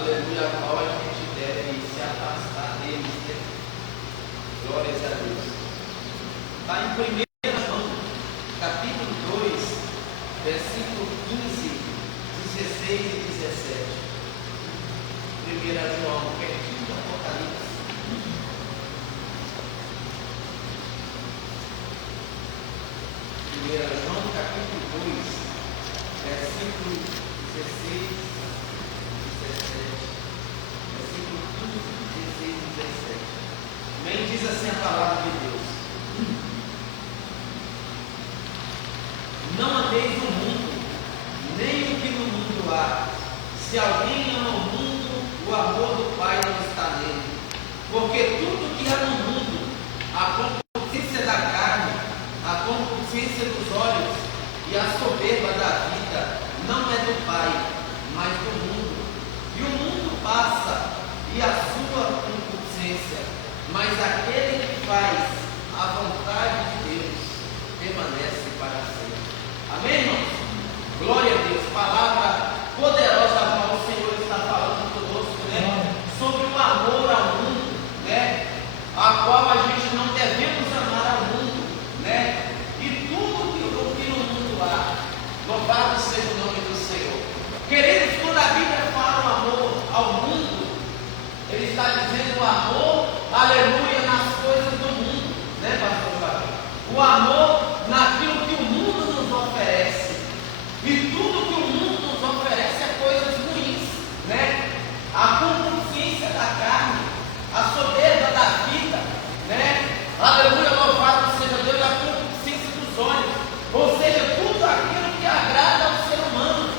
aleluia, a qual a gente deve se afastar deles, né? Glórias a Deus. Está em 1 João, capítulo 2, versículo 15, 16 e 17. 1 João, pertinho do Apocalipse. 1 João, capítulo 2, versículo 16 e 17. Versículo 15, 16 e 17. Amém? Diz assim a palavra de Deus: não ameis o mundo, nem o que no mundo há. Se alguém ama o mundo, o amor do Pai não está nele. Porque tudo que há no mundo, a concupiscência da carne, a concupiscência dos olhos e a soberba da vida, não é do Pai, mas do mundo. E o mundo passa, e a sua concupiscência, mas aquele que faz a vontade de Deus permanece para sempre. Amém, irmãos? Glória a Deus. Palavra poderosa a qual o Senhor está falando conosco, né? Sobre o amor ao mundo, né? A qual a gente não devemos amar ao mundo, né? E tudo o que no mundo há. Louvado seja o nome do Senhor. Queridos, quando a Bíblia fala o amor ao mundo, ele está dizendo o amor, aleluia, nas coisas do mundo, né, pastor Fábio? O amor naquilo que o mundo nos oferece. E tudo que o mundo nos oferece é coisas ruins, né? A concupiscência da carne, a soberba da vida, né? Aleluia, louvado seja Deus, a concupiscência dos olhos, ou seja, tudo aquilo que agrada ao ser humano,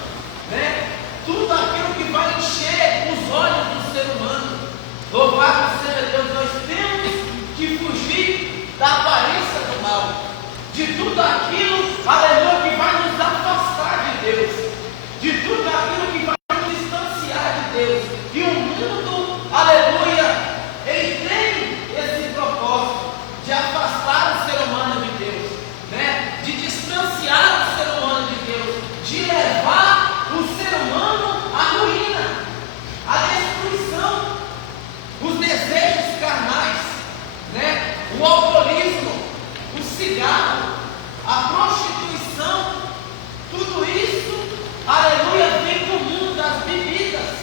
né? Tudo aquilo que vai encher os olhos do ser humano. Louvado seja Deus, nós temos que fugir da aparência do mal, de tudo aquilo, aleluia, que vai nos afastar de Deus, de tudo aquilo que vai nos distanciar de Deus. E o mundo, aleluia, ele tem esse propósito de afastar o ser humano de Deus, né? De distanciar o ser humano de Deus, de levar o ser humano à ruína, à destruição, os desejos carnais, né? O alcoolismo, o cigarro, a prostituição, tudo isso, aleluia, vem do mundo das bebidas.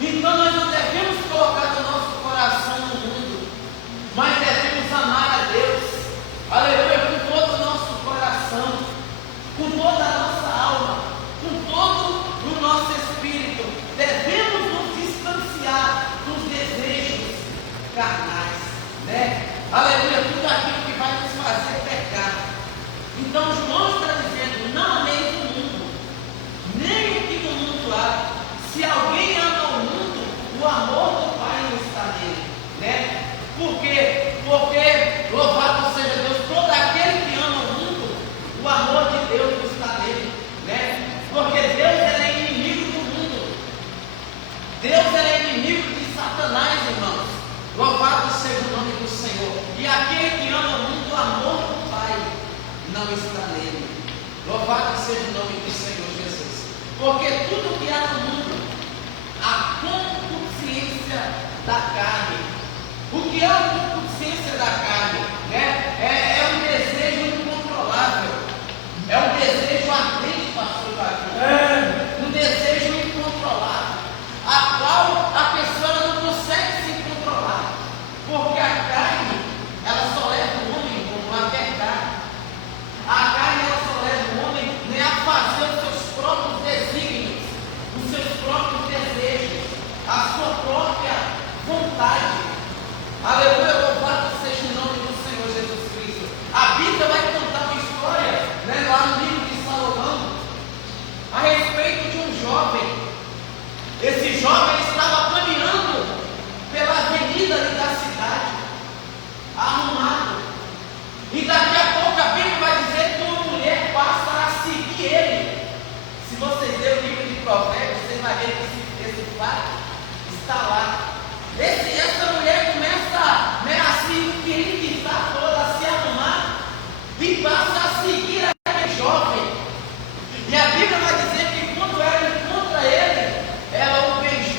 Então nós não devemos colocar o nosso coração no mundo, mas devemos amar a Deus, aleluia, com todo o nosso coração, com toda a nossa alma, com todo o nosso espírito. Devemos nos distanciar dos desejos carnais, né? Aleluia, tudo aquilo que vai nos fazer pecar. Então João está dizendo: não ameis o mundo, nem o que no mundo há. Se alguém ama o mundo, o amor do Pai não está nele, né? Por quê? Porque, louvado seja Deus, todo aquele que ama o mundo, o amor de Deus não está nele, né? Porque Deus é inimigo do mundo. Deus é inimigo de Satanás, irmãos. Louvado seja o nome do Senhor. E aquele que ama o mundo, o amor do Pai não está nele. Louvado seja o nome do Senhor Jesus. Porque tudo que há no mundo, a concupiscência da carne. O que é a concupiscência da carne? É um desejo incontrolável. É um desejo ardente, pastor Joaquim. Um desejo incontrolável, a qual a pessoa não consegue se controlar. Porque a carne, ela só leva o homem como a pecar. A carne, ela só leva o homem, né, a fazer os seus próprios desígnios, os seus próprios desejos, a sua própria vontade. Aleluia, louvado seja o nome do Senhor Jesus Cristo. A Bíblia vai contar uma história, né, lá no livro de Salomão, a respeito de um jovem. Esse jovem estava caminhando pela avenida ali da cidade, arrumado. E daqui a pouco a Bíblia vai dizer que uma mulher passa a seguir ele. Se vocês lerem o livro de Provérbios, vocês vão ver que esse fato está lá. Essa mulher começa, né, a se inquiritar toda, a se arrumar, e passa a seguir aquele jovem. E a Bíblia vai dizer que quando ela encontra ele, ela o beijou.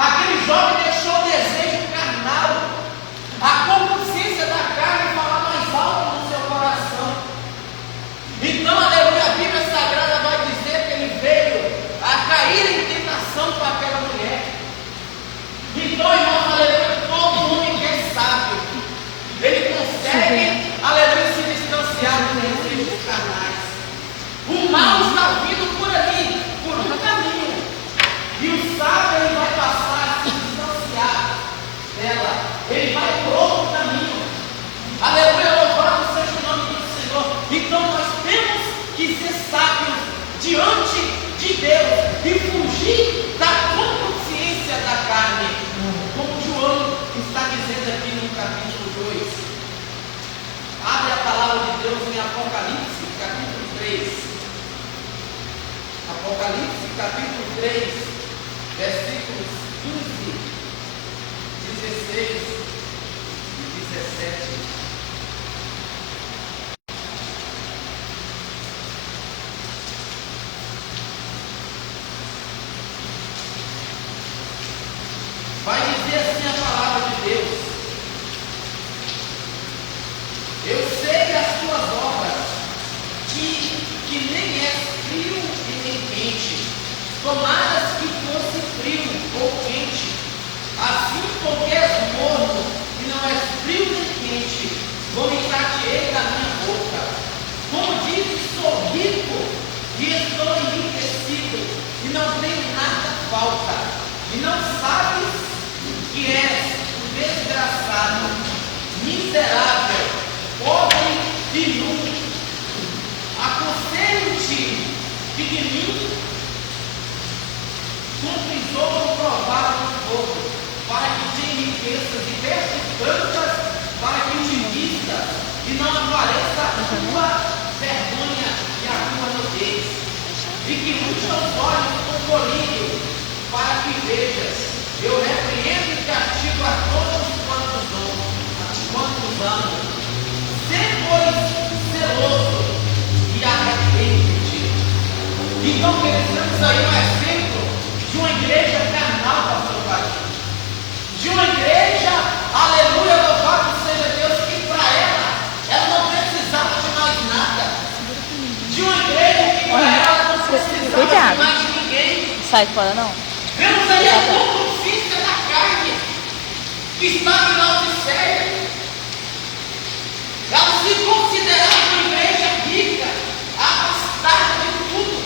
Aquele jovem deixou o desejo carnal, a concupiscência da carne falar mais alto no seu coração. Então, aleluia, a Bíblia Sagrada vai dizer que ele veio a cair em tentação com aquela mulher. Então, irmãos, aleluia, todo homem que é sábio, ele consegue, aleluia, se distanciar dos desejos carnais. O mal está vindo por ali, por um caminho, e o sábio ele vai passar a se distanciar dela, ele vai por outro caminho. Aleluia, louvado seja o nome do Senhor. Então nós temos que ser sábios diante de Deus e fugir da consciência da carne, como João está dizendo aqui no capítulo 2. Abre a palavra de Deus em Apocalipse, capítulo 3. Apocalipse, capítulo 3, versículos 15, 16 e 17. Vai dizer assim a palavra de Deus: eu sei as tuas obras, que nem és frio e nem quente. Tomaras que fosse frio ou quente, assim porque és morno e não és frio nem quente, vomitar-te-ei da minha boca. Como dizes, sou rico e estou enriquecido, e não tenho nada falta, e não sabes que és um desgraçado, miserável, pobre e nu. Aconselho-te que de mim com tesouro provado no fogo, para que te enriqueças e vestes tantas, para que te vistas e não apareça a tua vergonha e a tua nudez, e que os teus olhos com colírio, para que vejas. Eu repreendo e castigo a todos quantos amo. Sê, pois, zeloso e arrepende-te. Então, queridos, estamos aí um exemplo de uma igreja carnal, pastor Padre. De uma igreja, aleluia, louvado seja Deus, que para ela não precisava de mais nada. De uma igreja que para ela não precisava de mais ninguém. Não sai fora não. Vemos aí a consciência da carne que estava em Laodiceia. Ela se considerava uma igreja rica, afastada de tudo,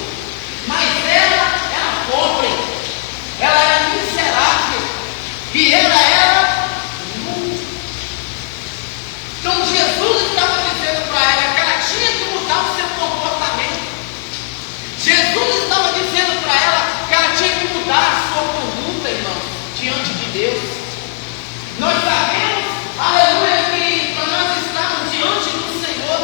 mas ela era pobre, ela era miserável e ela era nu. Então Jesus estava dizendo para ela que ela tinha que mudar o seu comportamento. Jesus estava dizendo para ela que ela tinha que mudar a sua conduta, irmão, diante de Deus. Nós sabemos, aleluia, que para nós estarmos diante do Senhor,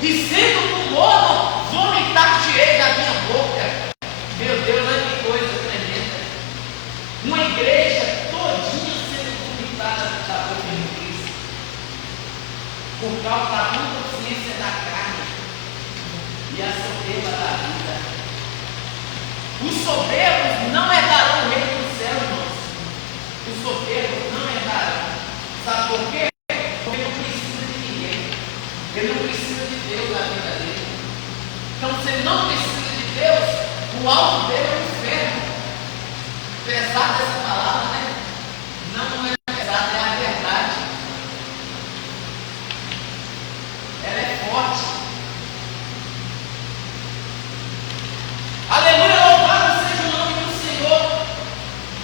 e sendo do modo, vomitar-te-ei da minha boca. Meu Deus, olha que coisa tremenda. Uma igreja todinha sendo vomitada da boca de Cristo, por causa da consciência da carne e a soberba da vida. Os soberbos não herdarão o reino do céu, irmãos. Os soberbos não herdarão. Sabe por quê? Porque não precisa de ninguém. Ele não precisa de Deus na vida dele. Então, se ele não precisa de Deus, o alvo dele é o inferno. Pesada essa palavra, né? Não é pesada, é a verdade. Ela é forte. Aleluia, louvado seja o nome do Senhor.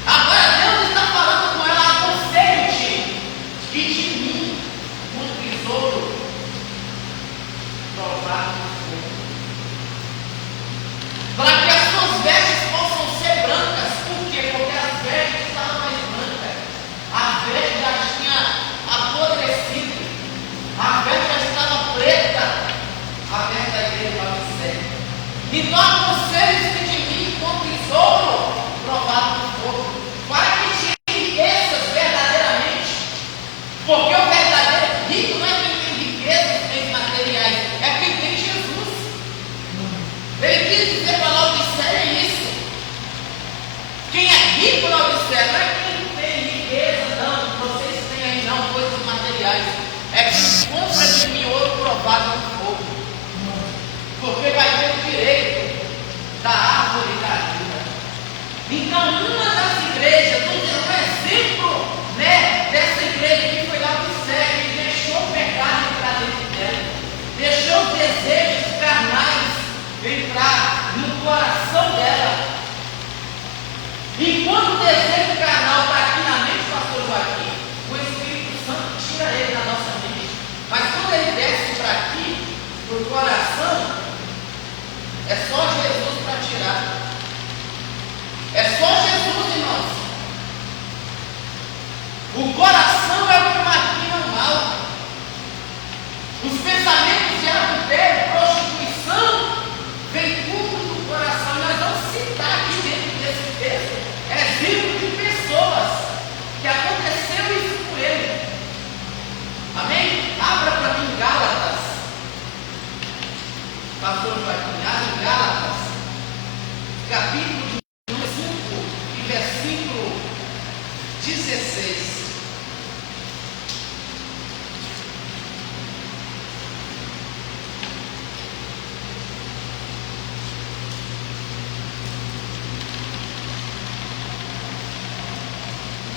Agora Deus está falando com ela: aconselho-te e de mim um tesouro provado no fogo, para que as suas vestes possam ser brancas. Por quê? Porque as vestes estavam mais brancas. A veste já tinha apodrecido, a veste já estava preta, a veste da igreja da Odisseia. Então aconselho-te de mim com tesouro provado no fogo, para que te enriqueças verdadeiramente. Porque o verdadeiro rico não é quem tem riquezas, bens materiais, é quem tem Jesus. Ele quis dizer para a Odisseia isso. Quem é rico na Odisseia não é quem tem riqueza, não. Vocês têm aí não coisas materiais. É quem compra de mim ouro provado no fogo. Porque vai ter o direito da árvore da vida. Então, uma das igrejas, um exemplo, né, dessa igreja que foi lá para o céu, que deixou o pecado entrar dentro dela, deixou os desejos carnais entrar no coração dela. E quando o desejo carnal está aqui na mente, pastor Joaquim, o Espírito Santo tira ele da nossa mente. Mas quando ele desce para aqui, para o coração, é só Jesus para tirar. É só Jesus, irmãos. O coração é o que maquina o mal. Os pensamentos de adultério, prostituição, vem tudo do coração. Nós vamos citar aqui dentro desse texto exemplo de pessoas que aconteceu isso com ele. Amém? Abra para mim Gálatas. Pastor Joaquim, abre Gálatas, capítulo de número 5 e versículo 16.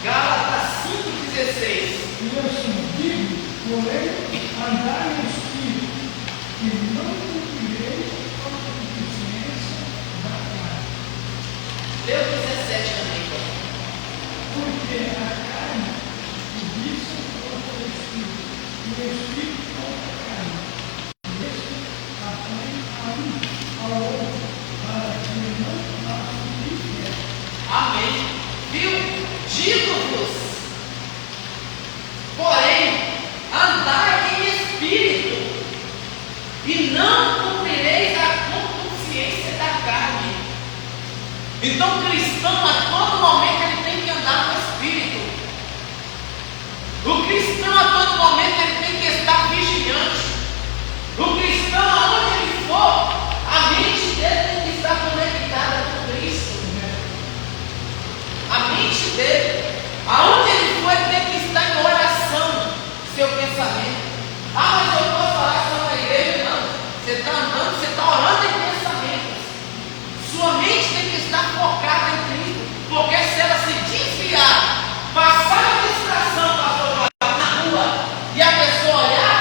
Gálatas 5,16. E assim digo, porém, andai no Espírito, e não cumprireis a concupiscência da carne. Leu 17 também. Porque a carne cobiça contra o Espírito, e o Espírito contra a carne. E este atrai a um ao outro, para que não façam o que quer. Amém. Viu? Digo-vos, porém, andai em espírito, e não cumprireis a consciência da carne. Então, o cristão, a todo momento, ele tem que andar no espírito. O cristão, a todo momento, ele tem que estar vigilante. O cristão, aonde ele for, a mente dele tem que estar conectada com Cristo. A mente dele, aonde ele for, ele tem que estar em oração. Seu pensamento. Ah, mas eu posso orar só na igreja? Não. Você está andando, você está orando em pensamentos. Sua mente tem que estar focada em Cristo. Porque se ela se desviar, passar a distração, pastor, na rua, e a pessoa olhar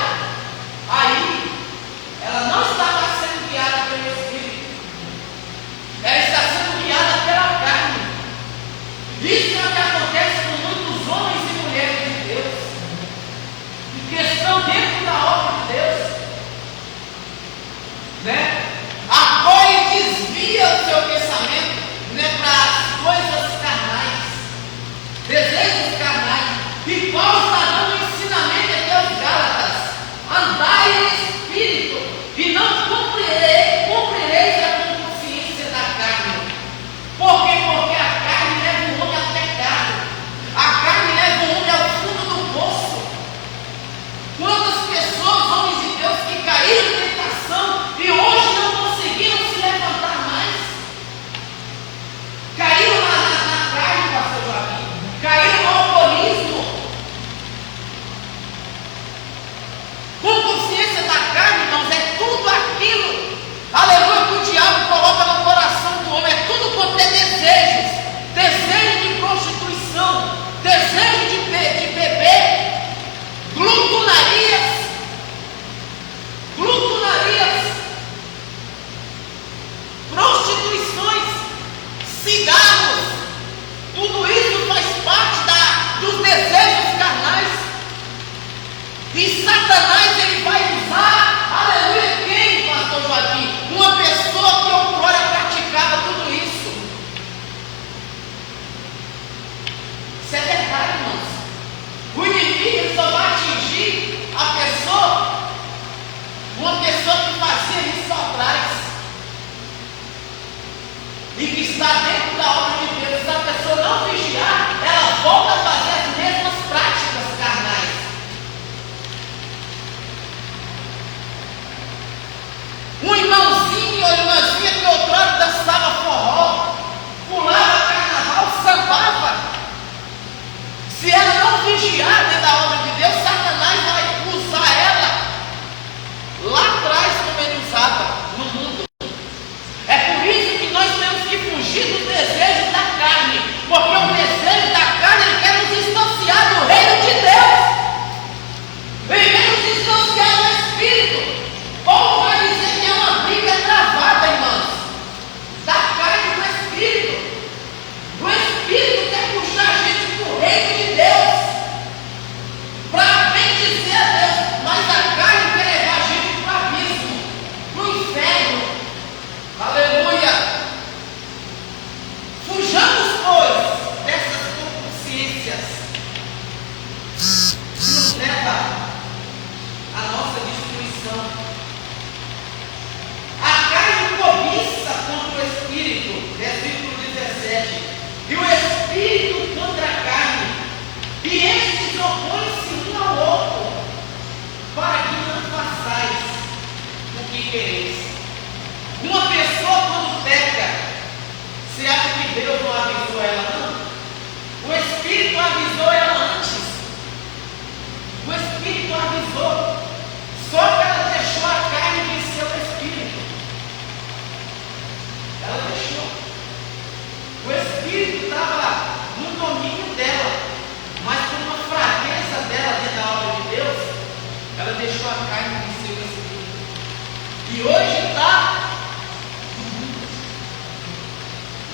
Satanás, ele vai usar, aleluia, quem, pastor Joaquim? Uma pessoa que outrora praticava tudo isso. Isso é verdade, irmãos. O inimigo, ele só vai atingir a pessoa, uma pessoa que fazia isso atrás e que está dentro da obra de Deus. Se a pessoa não vigiar, ela volta a fazer as mesmas práticas carnais. Um irmãozinho ou irmãzinha que outrora dançava forró, pulava carnaval, sambava. Se ela não vigiar dentro da obra de Deus, Satanás vai usar ela lá atrás como ele usava no mundo. É por isso que nós temos que fugir dos desejos da carne, porque o desejo da carne, ele quer nos distanciar do reino de Deus. Ele quer nos distanciar do Espírito. Paulo vai dizer que é uma briga travada, irmãos, da carne e do Espírito. O Espírito quer puxar a gente para o reino de Deus, para bendizer a Deus, mas a carne quer levar a gente para o abismo, para o inferno. Aleluia! Fujamos, pois, dessas consciências que nos leva à nossa destruição. A carne cobiça contra o Espírito, versículo 17, e o Espírito contra a carne, e estes opõem-se um ao outro, para que não façais o que quereis. Uma pessoa quando peca, você acha que Deus não avisou ela, não? O Espírito avisou ela antes. O Espírito avisou. Só que ela deixou a carne vencer o Espírito. Ela deixou. O Espírito estava no domínio dela, mas por uma fraqueza dela dentro da obra de Deus, ela deixou a carne vencer o Espírito. E hoje está.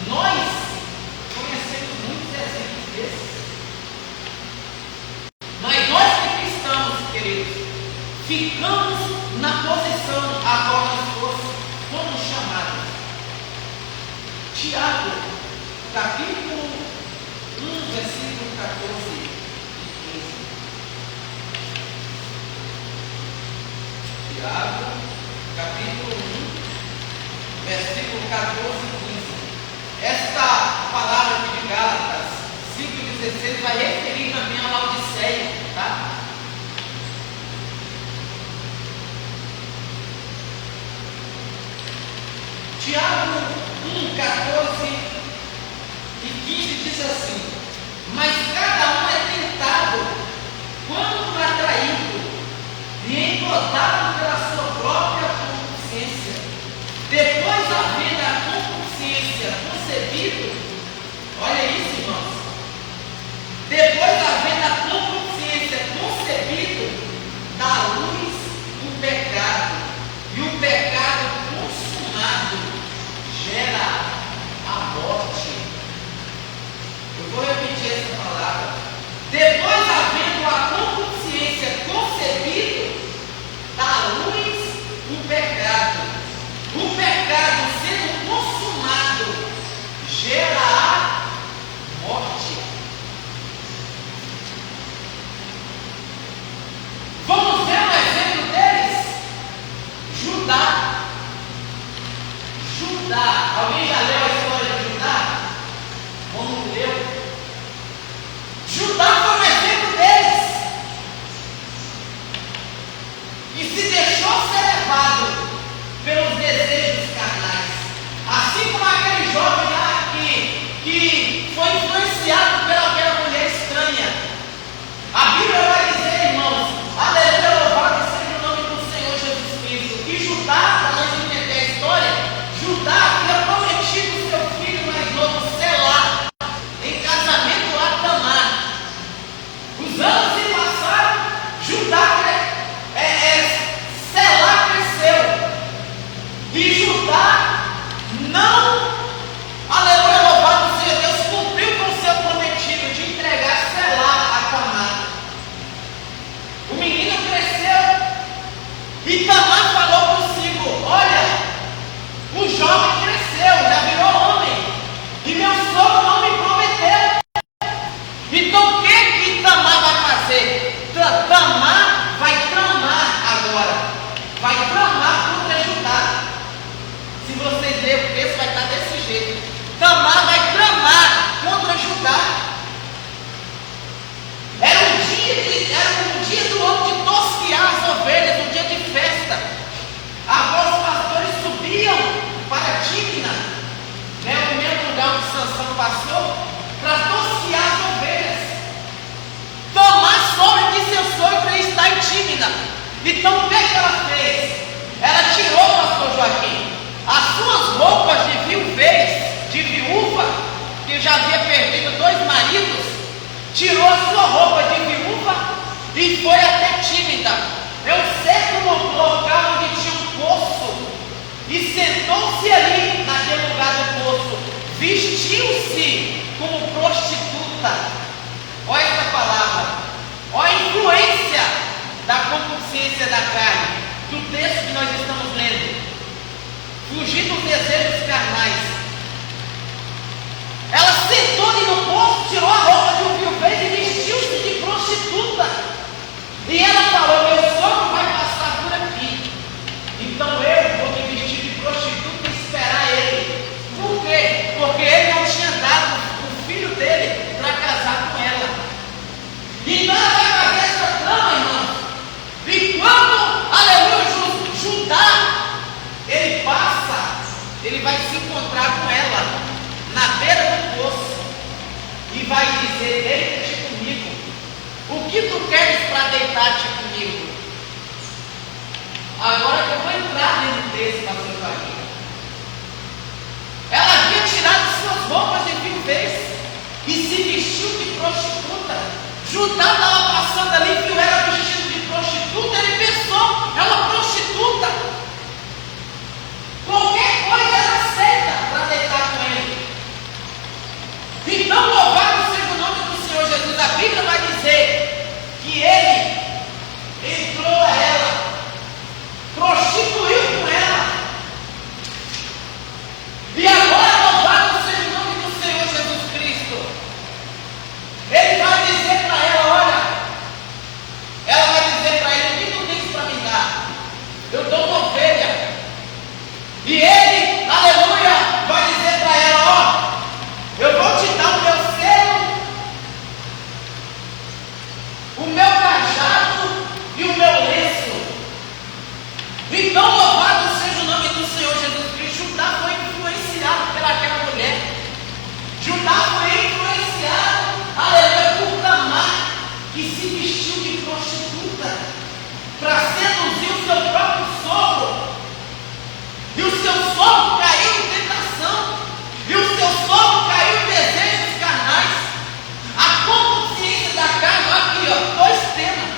Nós conhecemos muitos exemplos desses. Mas nós que cristãos, queridos, ficamos na posição a qual nós fomos chamados. Tiago, capítulo 1, versículo 14 e 15. Tiago, capítulo 1, versículo 14 e 15. Esta palavra aqui de Gálatas 5,16 vai referir também a Laodiceia, tá? Tiago 1, 14 e 15 diz assim: mas cada um é tentado quando atraído e engodado pela sua própria consciência. Depois, havendo a consciência concebido, olha isso, irmãos. Depois, havendo a consciência concebido, dá luz o pecado, e o pecado consumado gera a morte. Eu vou repetir essa palavra. E Tamar falou consigo: olha, o jovem cresceu, já virou homem, e meu sogro não me prometeu. Então o que Tamar vai fazer? Tamar vai tramar agora, vai tramar contra Judá. Se vocês lerem o texto, vai estar desse jeito. Tamar vai tramar contra Judá. Era um dia do ano de tosquiar as ovelhas, um dia de festa. Agora os pastores subiam para Tímina, o mesmo lugar onde Sansão passou, para tosquiar as ovelhas. Tamar soube que seu sogro está em Tímina. Então o que ela fez? Ela tirou, pastor Joaquim, as suas roupas de viúva, que já havia perdido 2 maridos, tirou a sua roupa de viúva e foi até Tímina. É um certo local onde tinha um poço, e sentou-se ali naquele lugar do poço, vestiu-se como prostituta. Olha essa palavra, olha a influência da concupiscência da carne, do texto que nós estamos lendo. Fugir dos desejos carnais. Ela sentou ali no poço, tirou a roupa de um viuvez e vestiu-se de prostituta. E ela falou: meu sogro vai passar por aqui, então eu vou me vestir de prostituta e esperar ele. Por quê? Porque ele não tinha dado o filho dele para casar com ela. Então ela vai fazer essa trama, irmão. E quando, aleluia, Judá, ele passa, ele vai se encontrar com ela na beira do poço e vai dizer: deita-te comigo. O que tu queres para deitar-te comigo? Agora que eu vou entrar dentro desse, pastor Joaquim. Ela havia tirado suas roupas de viuvez e se vestiu de prostituta. Judá estava passando ali, viu ela vestida de prostituta, ele pensou: é uma prostituta. Qualquer coisa ela aceita para deitar com ele. Então, louvado seja o nome do Senhor Jesus. A Bíblia vai dizer que ele entrou a ela, prostituiu com ela. E agora, louvado seja o nome do Senhor Jesus Cristo. Ele vai dizer para ela: olha, ela vai dizer para ele: o que tu tens para me dar? Eu dou uma ovelha. E ele, aleluia, vai dizer para ela: ó, eu vou te dar o meu selo, o meu cajado e o meu lenço. Então, louvado seja o nome do Senhor Jesus Cristo. Judá foi influenciado pelaquela mulher. Judá foi influenciado, aleluia, por Tamar, que se vestiu de prostituta para seduzir o seu próprio sogro. E o seu sogro caiu em tentação. E o seu sogro caiu em desejos carnais. A consciência da carne, aqui, ó, 2 temas.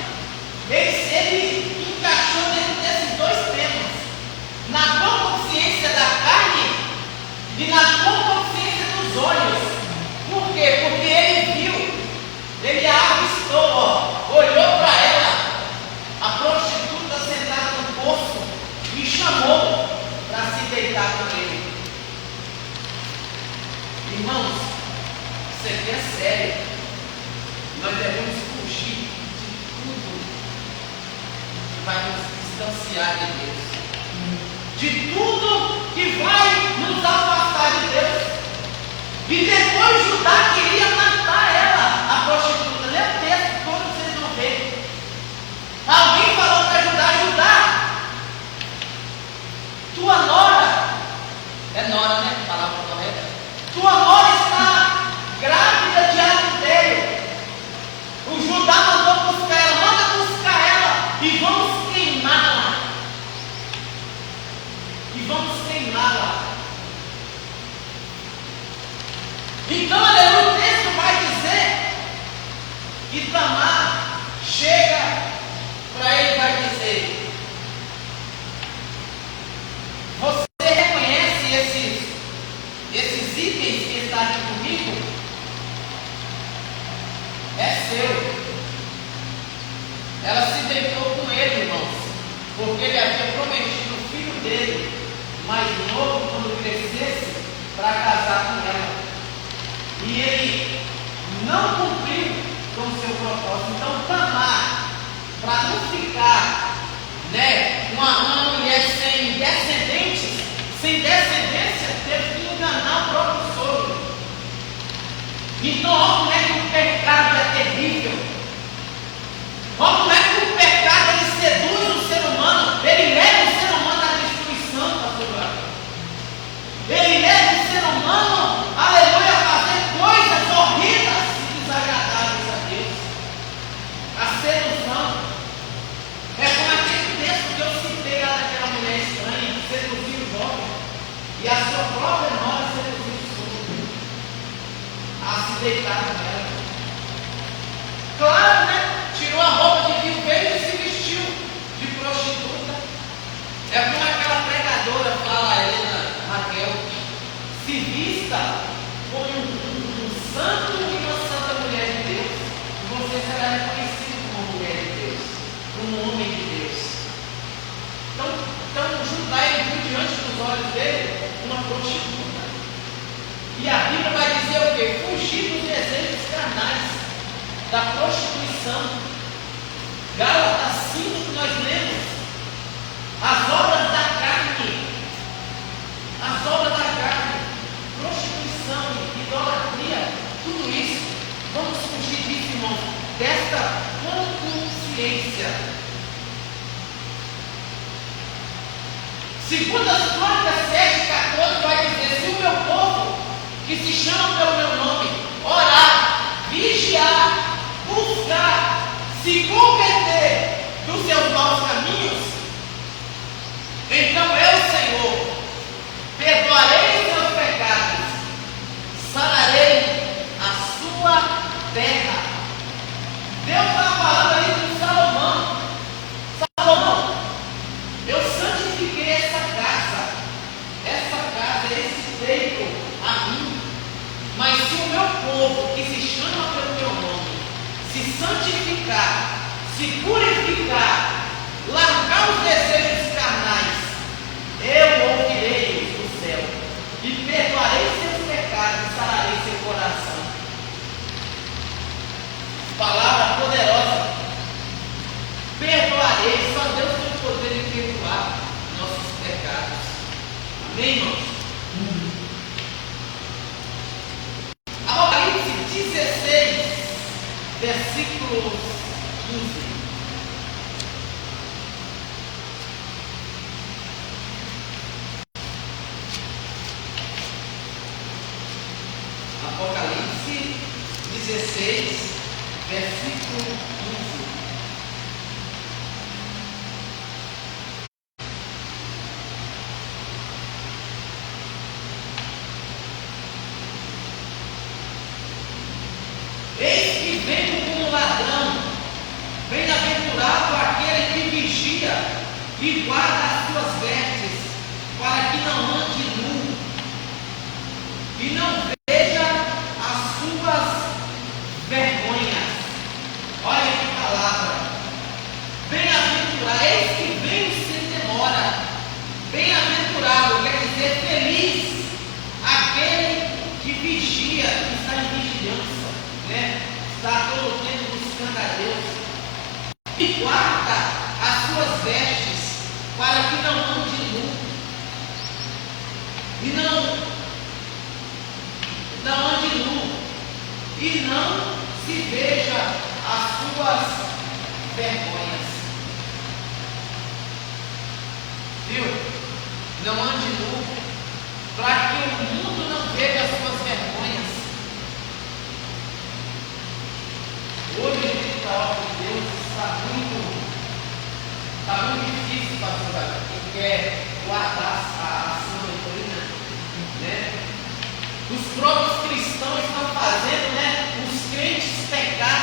Ele encaixou dentro desses 2 temas. Na consciência da carne e na consciência dos olhos. Por quê? Porque ele viu, ele a avistou, ó, olhou para ela, a prostituta sentada no poço, e chamou para se deitar com ele. Irmãos, isso aqui é sério. Nós devemos fugir de tudo que vai nos distanciar de Deus, de tudo que vai nos afastar de Deus. E depois Judá queria matar ela, a prostituta. Lê o texto, todos vocês vão ver. Alguém falou para Judá: Judá, tua nora, é nora, né? Palavra correta. Tua nora está grávida de adultério. O Judá mandou buscar ela, manda buscar ela e vamos queimá-la. Então, aleluia, o texto vai dizer que Tamar chega para ele e vai dizer: você reconhece esses itens que estão aqui comigo? É seu. Ela se deitou com ele, irmãos, porque ele havia prometido o filho dele, mais novo, quando crescesse, para casar com ela. E ele não cumpriu com o seu propósito. Então, Tamar, para não ficar, uma mulher sem descendentes, sem descendência, teve que enganar o próprio sogro. Então, olha como é que o pecado é terrível. Olha como é que o pecado ele seduz o ser humano, ele leva o ser humano à destruição, pastor Joaquim. Ele leva o ser humano, aleluia, a fazer coisas horríveis e desagradáveis a Deus. A sedução é como aquele texto que eu citei lá daquela mulher estranha, que seduziu o jovem, e a sua própria nora seduziu o sogro a se deitar com ela. Claro, tirou a roupa de viúva e se vestiu de prostituta. É como aquela pregadora fala a Helena Raquel: se vista como um santo e uma santa mulher de Deus, e você será reconhecido como mulher de Deus, como homem de Deus. Então Judá viu diante dos olhos dele uma prostituta. E a Bíblia vai dizer o quê? Fugir dos desejos carnais, da prostituição. Gálatas 5 que nós lemos, as obras da carne, prostituição, idolatria, tudo isso. Vamos fugir disso, irmãos, desta consciência. Segundo as Crônicas 7:14 vai dizer: se o meu povo, que se chama pelo meu nome, orar, vigiar, buscar, se converter dos seus maus caminhos, então eu, Senhor, perdoarei os seus pecados, sararei a sua terra. Deus está falando aí com Salomão. Salomão, eu santifiquei essa casa, esse templo a mim. Mas se o meu povo, que se chama pelo meu nome, se santificar, se purificar, largar os desejos carnais, eu ouvirei do céu e perdoarei seus pecados e sararei seu coração. Palavra poderosa. Perdoarei. Só Deus tem o poder de perdoar nossos pecados. Amém, irmãos? Apocalipse 16, versículos 15. Apocalipse 16, versículo 15. Eis que venho como ladrão, bem-aventurado aquele que vigia e guarda as suas vestes, para que não ande nu e não veja as suas vergonhas. Olha que palavra. Bem-aventurado, eis que venho sem demora. Bem-aventurado quer dizer feliz aquele que vigia, que está em vigilância, está todo o tempo buscando a Deus e guarda as suas vestes, para que não ande nu e não ande nu e não se veja as suas vergonhas. Viu? Não ande nu, para que o mundo não veja as suas vergonhas. Hoje, a obra de Deus está muito difícil para quem quer guardar a sã doutrina, Os próprios cristãos estão fazendo, os crentes pecar,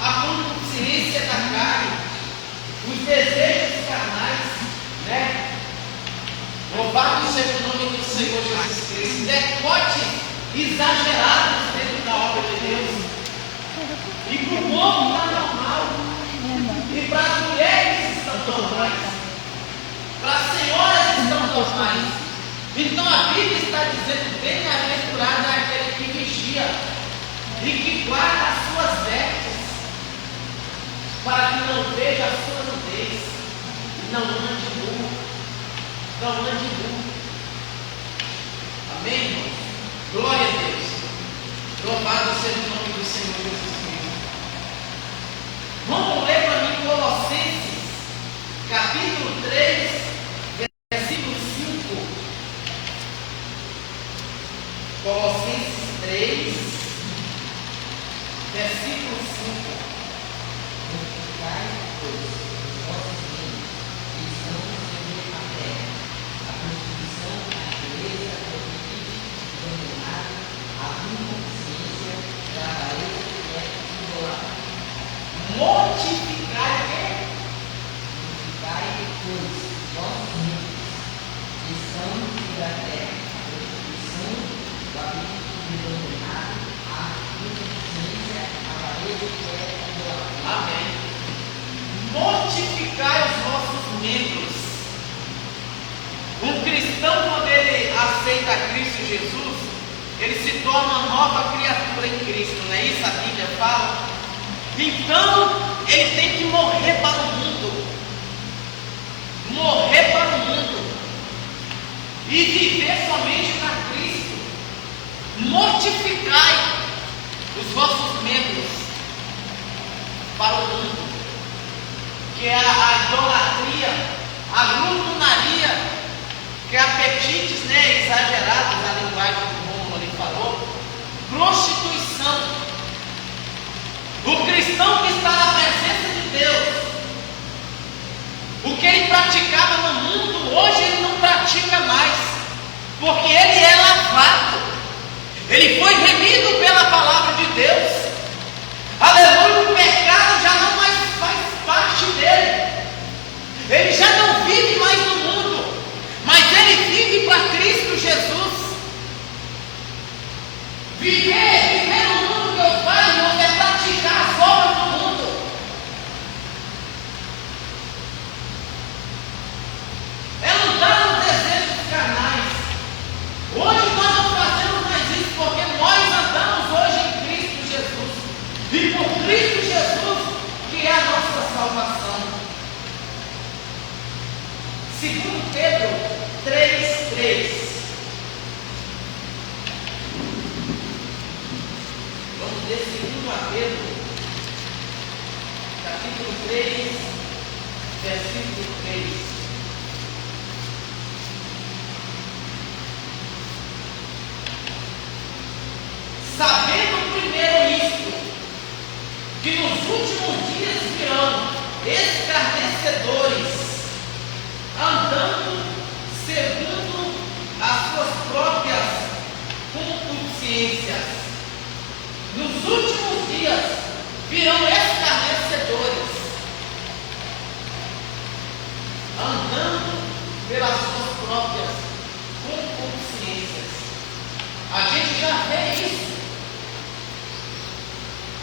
a consciência da carne, os desejos carnais, Louvado seja o nome do Senhor Jesus Cristo. Decotes exagerados dentro da obra de Deus. E para o povo está normal. nós mais. Então a Bíblia está dizendo: bem-aventurado é aquele que vigia e que guarda as suas vestes, para que não veja a sua nudez e não ande nu. Não ande nu. Amém, irmãos? Glória a Deus. Louvado seja o nome do Senhor Jesus Cristo. Vamos ler para mim Colossenses, capítulo 3, versículo 5. Colossenses 3, versículo 5. Multiplicai, pois, os vossos bens, que estão sobre a terra, a constituição, a natureza, a apetite, o dominado, a inconsciência, a avareza que é idolatria. Mortificai Multiplicai, pois, os vossos bens, que estão sobre a terra, a constituição, o apetite, o dominado, a inconsciência, a avareza que é idolatria. Amém. Mortificai os vossos membros. Um cristão, quando ele aceita Cristo Jesus, ele se torna uma nova criatura em Cristo, não é isso? A Bíblia fala. Então, ele tem que morrer para o mundo. Morrer para o mundo. E viver somente para Cristo. Mortificai os vossos membros para o mundo, que é a idolatria, a glutonaria, que é apetites, né, exagerados, a linguagem que o Romulo ali falou, prostituição. O cristão que está na presença de Deus, o que ele praticava no mundo, hoje ele não pratica mais, porque ele é lavado, ele foi remido pela palavra de Deus. Aleluia, o pecado já não mais faz parte dele. Ele já não vive mais no mundo, mas ele vive para Cristo Jesus. Viver no mundo que eu falo, irmãos, é praticar as obras do mundo. É andar nos desejos carnais. Hoje nós não fazemos mais isso, porque nós andamos hoje em Cristo Jesus. E por Cristo Jesus, que é a nossa salvação. Segundo Pedro 3:3. Vamos ler segundo a Pedro, capítulo 3, versículo 3. Sabendo primeiro isto, que nos últimos dias virão escarnecedores, andando segundo as suas próprias concupiscências. Nos últimos dias virão escarnecedores, andando pelas suas próprias concupiscências. A gente já vê isso.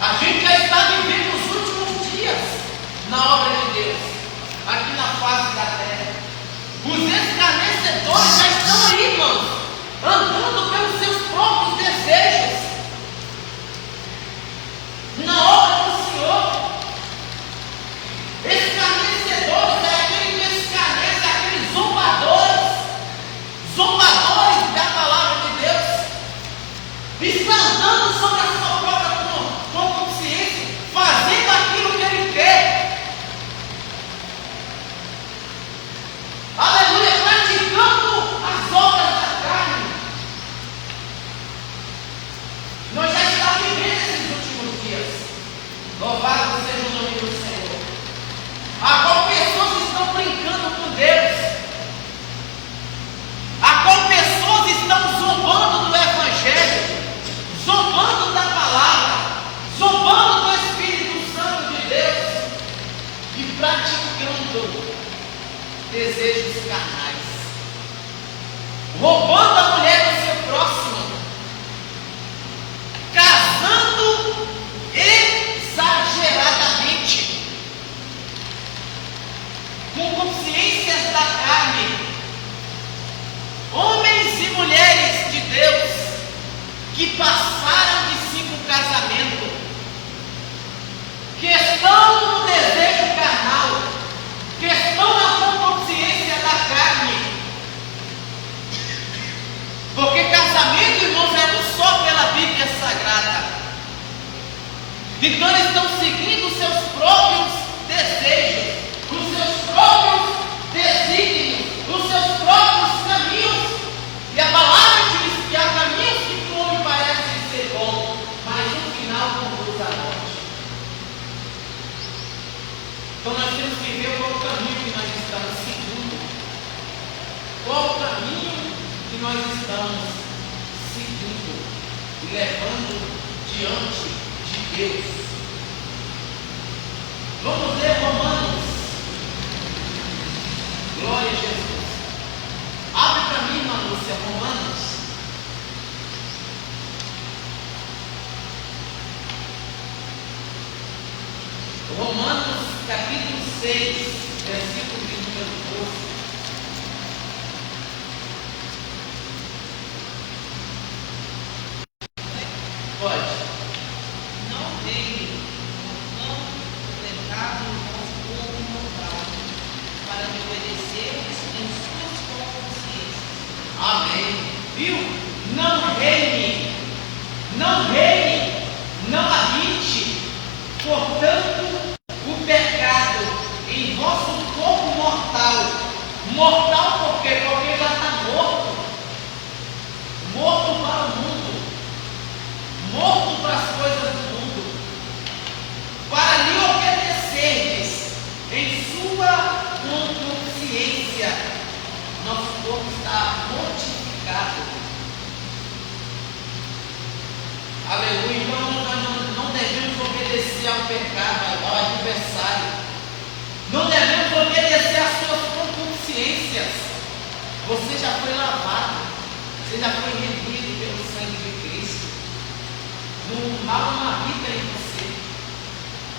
A gente já está vivendo os últimos dias na obra de Deus, aqui na face da terra. Os escarnecedores já estão aí, irmãos, andando pelos seus próprios desejos, na obra do Senhor. Escarnecedores é aquele que escarnece, aqueles zombadores da palavra de Deus, está andando sobre a sua própria consciência, fazendo aquilo que ele quer. Aleluia, praticando as obras da carne. Então eles estão seguindo os seus próprios desejos, os seus próprios desígnios, os seus próprios caminhos. E a palavra diz que há caminhos que para o homem parecem ser bons, mas no final conduz à morte. Então nós temos que ver qual o caminho que nós estamos seguindo. Qual o caminho que nós estamos seguindo e levando diante de Deus. Vamos ler Romanos. Glória a Jesus. Abre para mim, irmã Lúcia, Romanos. Romanos capítulo 6, versículo de número 12. Pode. Não veio, não levado o nosso povo mortal, para me obedecer em suas consciências. Amém. Viu? Não reine, não reine, não habite, portanto, o pecado em vosso corpo mortal. Mortal por quê? Porque já está morto. Morto para o mundo. Morto para as coisas do mundo. Para lhe obedecerdes em sua consciência. Nosso corpo está mortificado. Aleluia. Então nós não devemos obedecer ao pecado, ao adversário. Não devemos obedecer às suas consciências. Você já foi lavado. Você já foi remido pelo sangue de Cristo. Não mal não habita em você.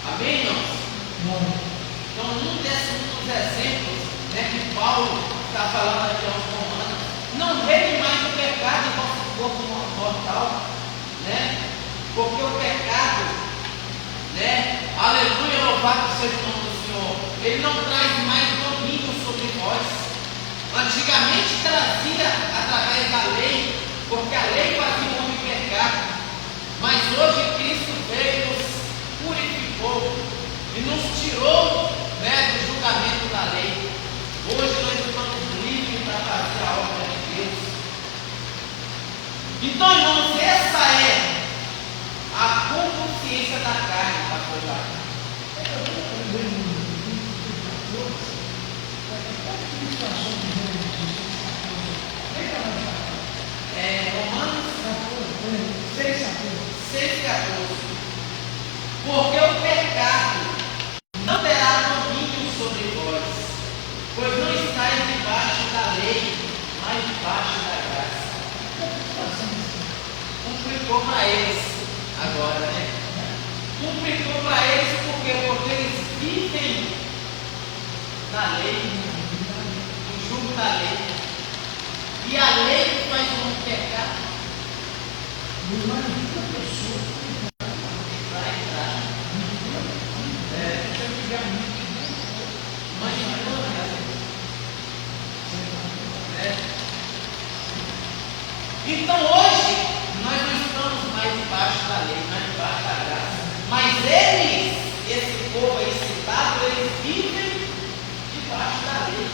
Amém, irmãos? Então, um dos exemplos, né, que Paulo está falando aqui aos Romanos, não reine mais o pecado em nosso corpo mortal, né? Porque o pecado, né? Aleluia, louvado seja o nome do Senhor. Ele não traz mais domínio sobre vós. Antigamente trazia através da lei, porque a lei fazia o homem pecar. Mas hoje Cristo veio, nos purificou e nos tirou, né, do julgamento da lei. Hoje nós estamos livres para fazer a obra de Deus. Então, irmãos, essa é a consciência da carne, pastor Jacques. Romanos 6,14. Porque o pecado não terá domínio sobre vós, pois não estáis debaixo da lei, mas debaixo da graça. Complicou para eles agora, né? Complicou para eles porque eles vivem na lei, no jugo da lei. E a lei faz o homem pecar. Então hoje nós não estamos mais debaixo da lei, mais debaixo da graça. Mas eles, esse povo aí citado, eles vivem debaixo da lei.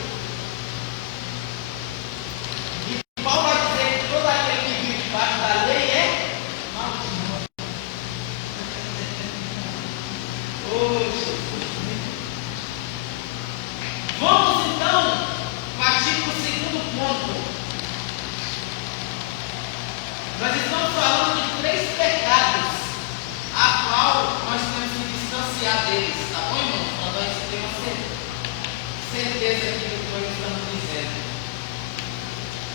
E Paulo vai dizer que todo aquele que vive debaixo da lei é maldito. Oh, Jesus. Vamos então partir para o segundo ponto. Nós estamos falando de 3 pecados, a qual nós temos que distanciar deles, tá bom, irmão? Para nós termos certeza aqui do que nós estamos dizendo.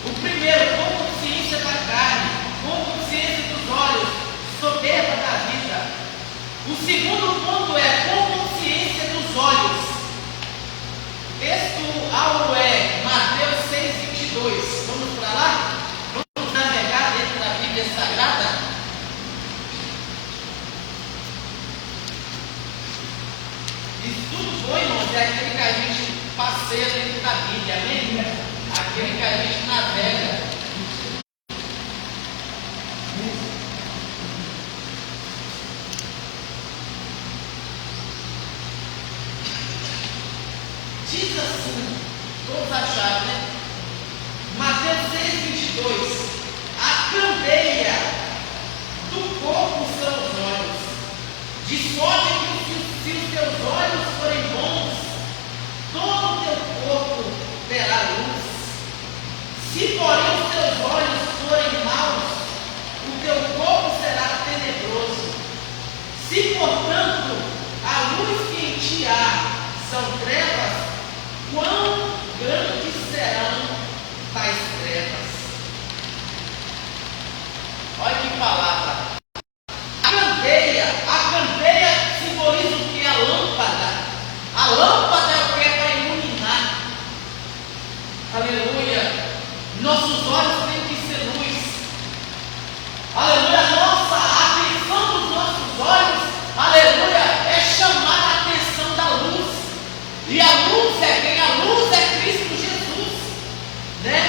O primeiro, com consciência da carne, com consciência dos olhos, soberba da vida. O segundo ponto é com consciência dos olhos. Texto algo é Mateus 6,22. Vamos para lá? Sagrada? Estudo bom, irmãos, é aquele que a gente passeia dentro da Bíblia, amém? Aquele que a gente navega. Diz assim, todos acharam, né? Mateus 6:22. A candeia do corpo são os olhos. De sorte que se os teus olhos forem bons, todo o teu corpo terá luz. Se porém os teus olhos forem maus, o teu corpo será tenebroso. Se portanto a luz que em ti há são trevas, quão grandes serão tais trevas? Olha que palavra. A candeia simboliza o que? A lâmpada. A lâmpada é o que? É para iluminar. Aleluia. Nossos olhos têm que ser luz. Aleluia. A atenção dos nossos olhos, aleluia, é chamar a atenção da luz. E a luz é quem? A luz é Cristo Jesus, né?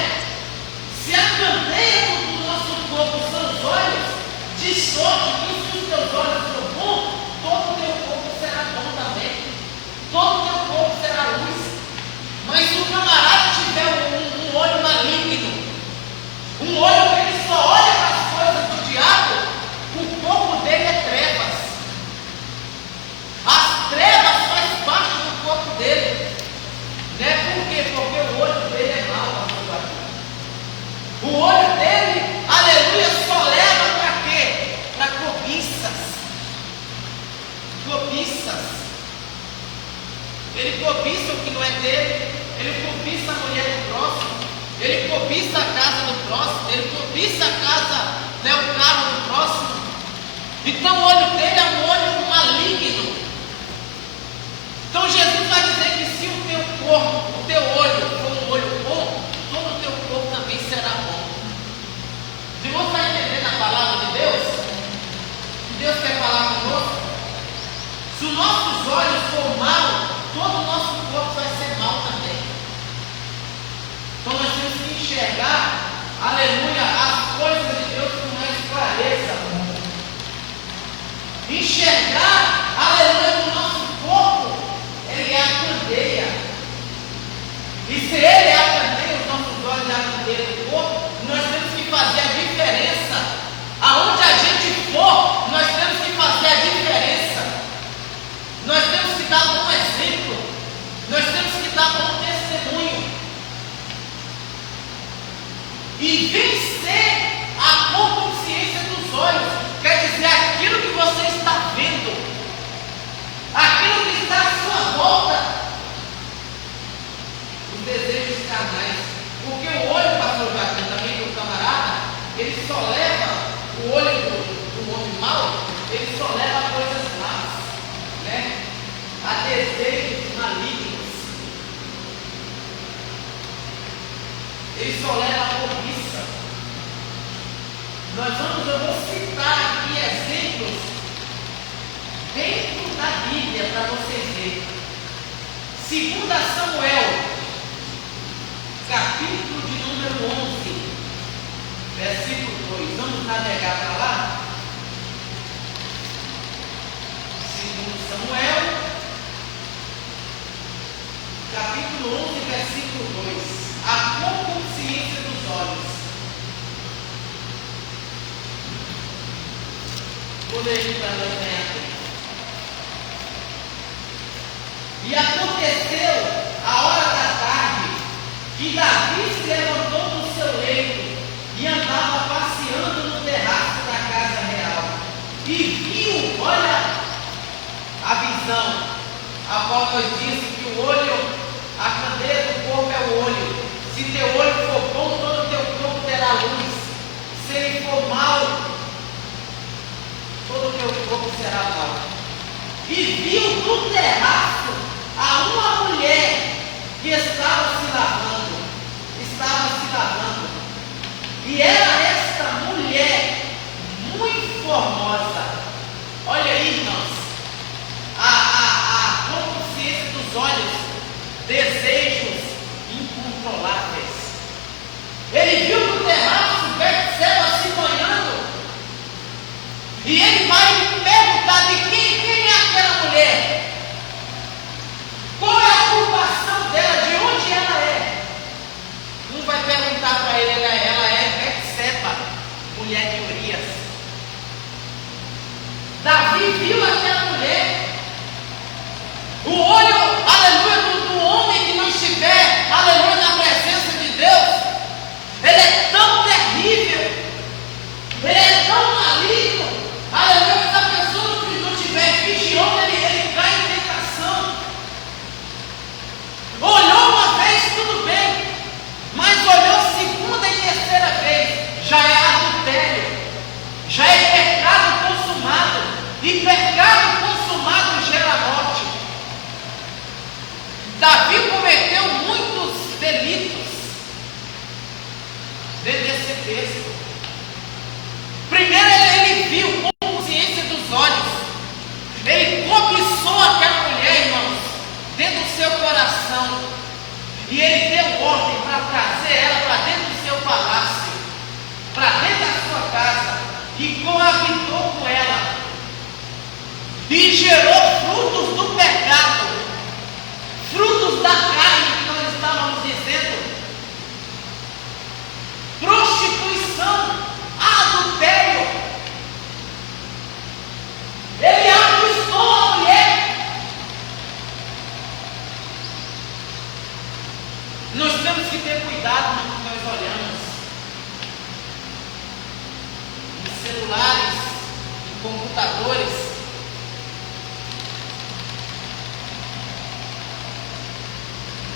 Se a candeia do nosso corpo são os olhos, de sorte que se os teus olhos forem bons, todo o teu corpo será bom também. Todo o teu corpo será luz. Mas se o camarada tiver um olho maligno, um olho que ele só olha para as coisas do diabo, o corpo dele é trevas. As trevas fazem parte do corpo dele. Né? Por quê? Porque o olho dele é mau, o olho dele, aleluia, só leva para quê? Para cobiças. Cobiças. Ele cobiça o que não é dele. Ele cobiça a mulher do próximo. Ele cobiça a casa do próximo. Ele cobiça a casa, né, o carro do próximo. Então o olho dele é um olho maligno. Então Jesus vai dizer que se o teu corpo, o teu olho for um olho bom, todo o teu corpo também será bom. O irmão está entendendo a palavra de Deus? Que Deus quer falar conosco? Se os nossos olhos for mal, todo o nosso corpo vai ser mal também. Então nós temos que enxergar, aleluia, as coisas de Deus com mais clareza. Enxergar, aleluia, o nosso corpo, ele é a candeia. E se ele é a candeia, os nossos olhos é a candeia do corpo, nós temos que fazer a diferença. Aonde a gente for, nós temos que fazer a diferença. Nós temos que dar um exemplo. Nós temos que dar um testemunho. E vencer a consciência dos olhos. Quer dizer, aquilo que você está vendo, aquilo que está à sua volta, os desejos carnais. Porque o olho, pastor Jacques, também do camarada, ele só leva, o olho do homem mau, ele só leva a coisas más, né? A desejos malignos. Ele só leva a cobiça. Eu vou citar aqui exemplos dentro da Bíblia para vocês verem. 2 Samuel, capítulo de número 11, versículo 2. Vamos navegar para lá? 2 Samuel, capítulo 11, versículo 2. A consciência dos olhos. Vou ler aqui para nós ganhar tempo. E aconteceu a hora da tarde que Davi se levantou do seu leito e andava passeando no terraço da casa real. E viu, olha a visão, a qual nós disse que o olho, a candeia do corpo é o olho. Se teu olho for bom, todo o teu corpo terá luz. Se ele for mau, todo o teu corpo será mau. E viu no terraço a uma mulher que estava se lavando. E era esta mulher muito formosa. Olha aí, irmãos, a consciência dos olhos, desejos incontroláveis. Ele viu no terraço Betseba se banhando. E ele vai perguntar de quem é aquela mulher. Davi viu aquela mulher. O olho, aleluia, do homem que não estiver, aleluia, na presença de Deus, ele é tão terrível, ele é tão maligno, aleluia, que se a pessoa não estiver vigiando, ele cai em tentação. Olhou uma vez, tudo bem, mas olhou segunda e terceira vez, já é adultério, já é pecado consumado, e pecado consumado gera morte. Davi cometeu muitos delitos dentro desse texto. Primeiro, ele viu com consciência dos olhos, ele cobiçou aquela mulher, irmãos, dentro do seu coração, e ele deu ordem para trazer ela para dentro do seu palácio, para dentro da sua casa, e coabitou com ela, e gerou frutos do pecado, frutos da carne que nós estávamos dizendo, prostituição, adultério. Ele avistou a mulher. Nós temos que ter cuidado no que nós olhamos, em celulares, em computadores.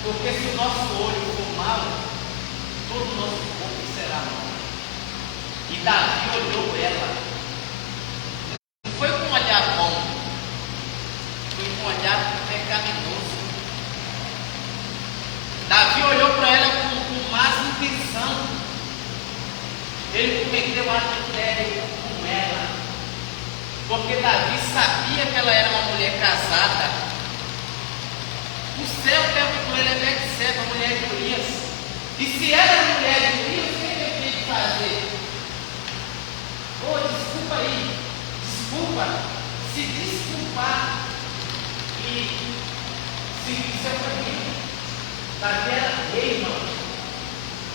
Porque se o nosso olho for mau, todo o nosso corpo será mau. E Davi olhou ela. Não foi com um olhar bom, foi com um olhar pecaminoso. Davi olhou para ela com más intenção. Ele cometeu adultério com ela. Porque Davi sabia que ela era uma mulher casada. O céu perguntou ele é Betseba, a mulher de Urias. E se ela era mulher de Urias, o que ele tem que fazer? Oh, desculpa aí, desculpa, se desculpar e se isso é para mim. Davi era rei, irmão.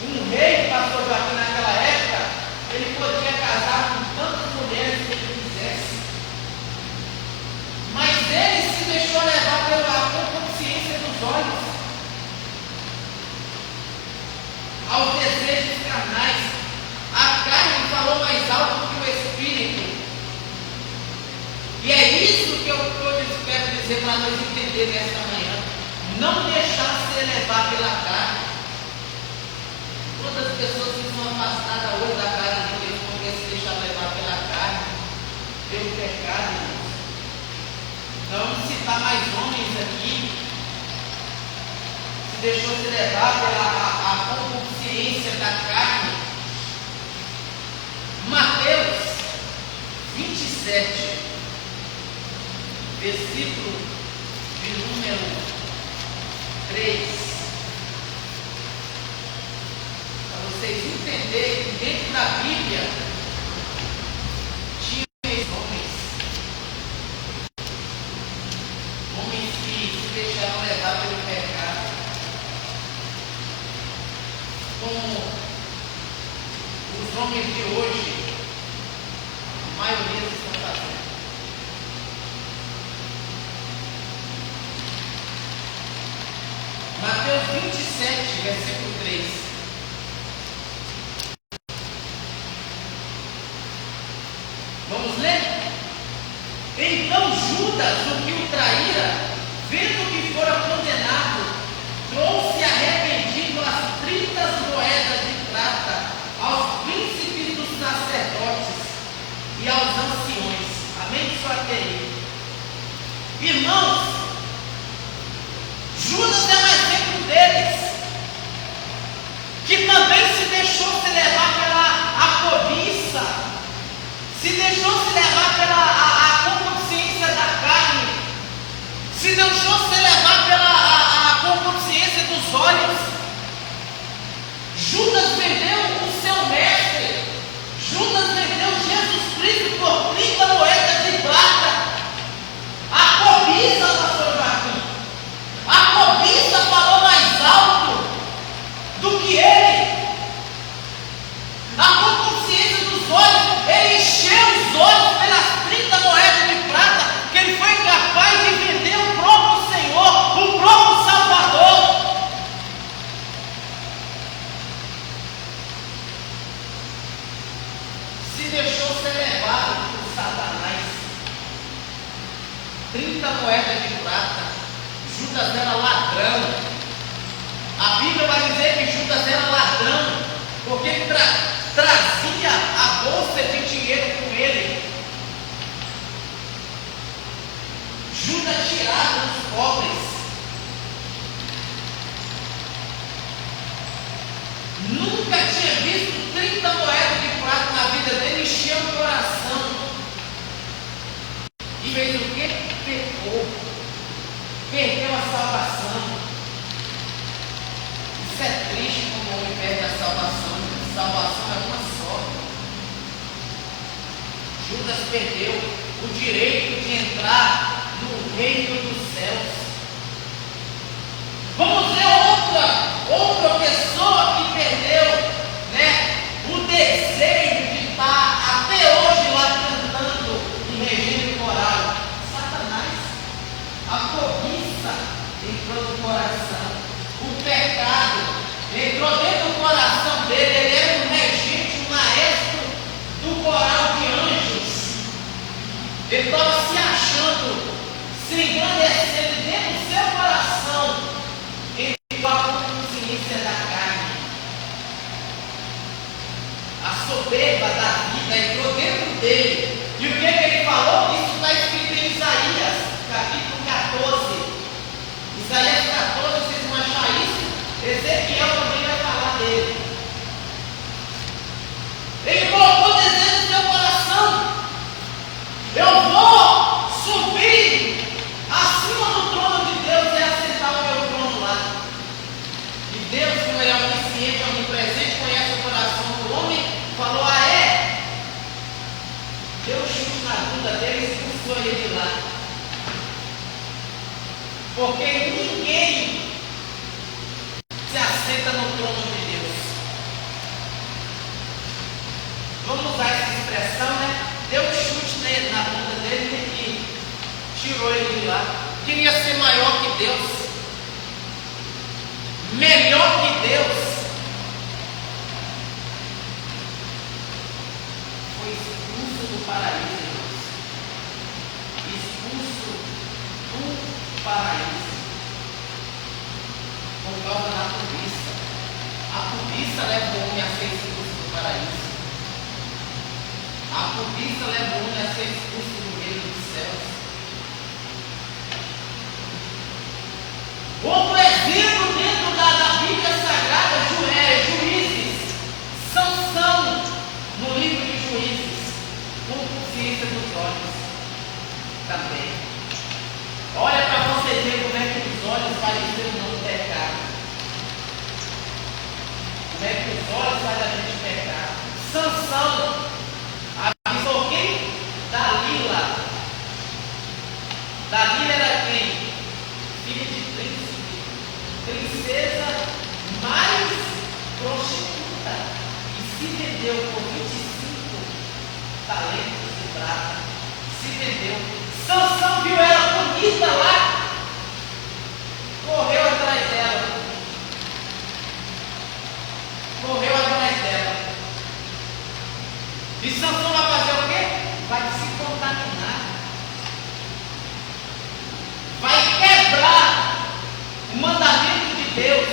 Um rei, pastor Joaquim, naquela época, ele podia casar com tantas mulheres que ele quisesse. Mas ele se deixou levar pela consciência dos olhos, aos desejos carnais. A carne falou mais alto que o espírito. E é isso que eu espero dizer para nós entender nesta manhã. Não deixar se levar pela carne. Todas as pessoas que são afastadas hoje da casa de Deus porque se deixar levar pela carne, pelo pecado, irmãos. Então, vamos citar mais homens aqui. Se deixou se levar pela consciência da carne. Mateus 27, versículo de número 3. Para vocês entenderem que dentro da Bíblia tinha homens que se deixaram levar pelo pecado, como os homens de hoje, a maioria estão fazendo. Mateus 27, versículo 3. Vamos ler? Então Judas, o que o traíra, vendo que fora condenado, trouxe arrependido as 30 moedas de prata aos príncipes dos sacerdotes e aos anciões. Amém? Só até aí. Irmãos, Judas é um exemplo deles, que também se deixou se levar pela cobiça, se deixou se levar pela consciência da carne, se deixou se levar pela consciência dos olhos. Judas vendeu o seu mestre, Judas vendeu Jesus Cristo por 30 moedas de prata. A cobiça, pastor Joaquim, a cobiça falou mais alto do que ele. A consciência dos olhos, ele encheu os olhos pela 30 moedas de prata. Judas era ladrão. A Bíblia vai dizer que Judas era ladrão, porque ele trazia a bolsa de dinheiro com ele. Judas tirava dos pobres. Nunca tinha visto 30 moedas de prata na vida dele, encheu o coração. E fez o quê? Pecou. Perdeu a salvação. Isso é triste quando o homem perde a salvação. Salvação é uma só. Judas perdeu o direito de entrar no reino dos céus. Vamos ver outra pessoa que perdeu, né, o desejo de estar até hoje lá cantando em regime coral. Satanás. A cobiça entrou no coração. O pecado entrou dentro do coração dele. Ele era um regente, um maestro do coral de anjos. Ele estava se achando, se engrandecendo dentro do seu coração, com a consciência da carne. A soberba da vida entrou dentro dele. E o que ele falou? Isso está escrito em Isaías, capítulo 14. Isaías 14, vocês vão achar isso. Ezequiel também vai falar dele. Ele colocou desejo no seu coração. Eu vou subir acima do trono de Deus e assentar o meu trono lá. E Deus, como é onisciente, onipresente, conhece o coração do homem, falou: ah, é? Deu um chute na bunda dele e expulsou ele de lá. Porque ninguém se assenta no trono de Deus. Vamos usar essa expressão, né? Deu um chute nele, na bunda dele e tirou ele de lá. Queria ser maior que Deus, melhor que Deus. Foi expulso do paraíso, irmãos. Expulso do paraíso por causa da cobiça. A cobiça leva o homem a ser expulso do paraíso. A cobiça leva o homem a ser expulso do reino dos céus. Outro exemplo dentro da Bíblia Sagrada, Juízes, Sansão, no livro de Juízes, com consciência dos olhos também. Olha para você ver como é que os olhos fazem ser um não pecado. Como é que os olhos fazem a gente pecar. Sansão avisou quem? Dalila. Dalila era quem? Filha de príncipe, princesa mais prostituta, e se vendeu por 25 talentos de prata. Se vendeu. Sansão viu ela bonita lá, correu atrás dela. Correu atrás dela. E Sansão vai fazer o quê? Vai se contaminar. Vai quebrar o mandamento de Deus.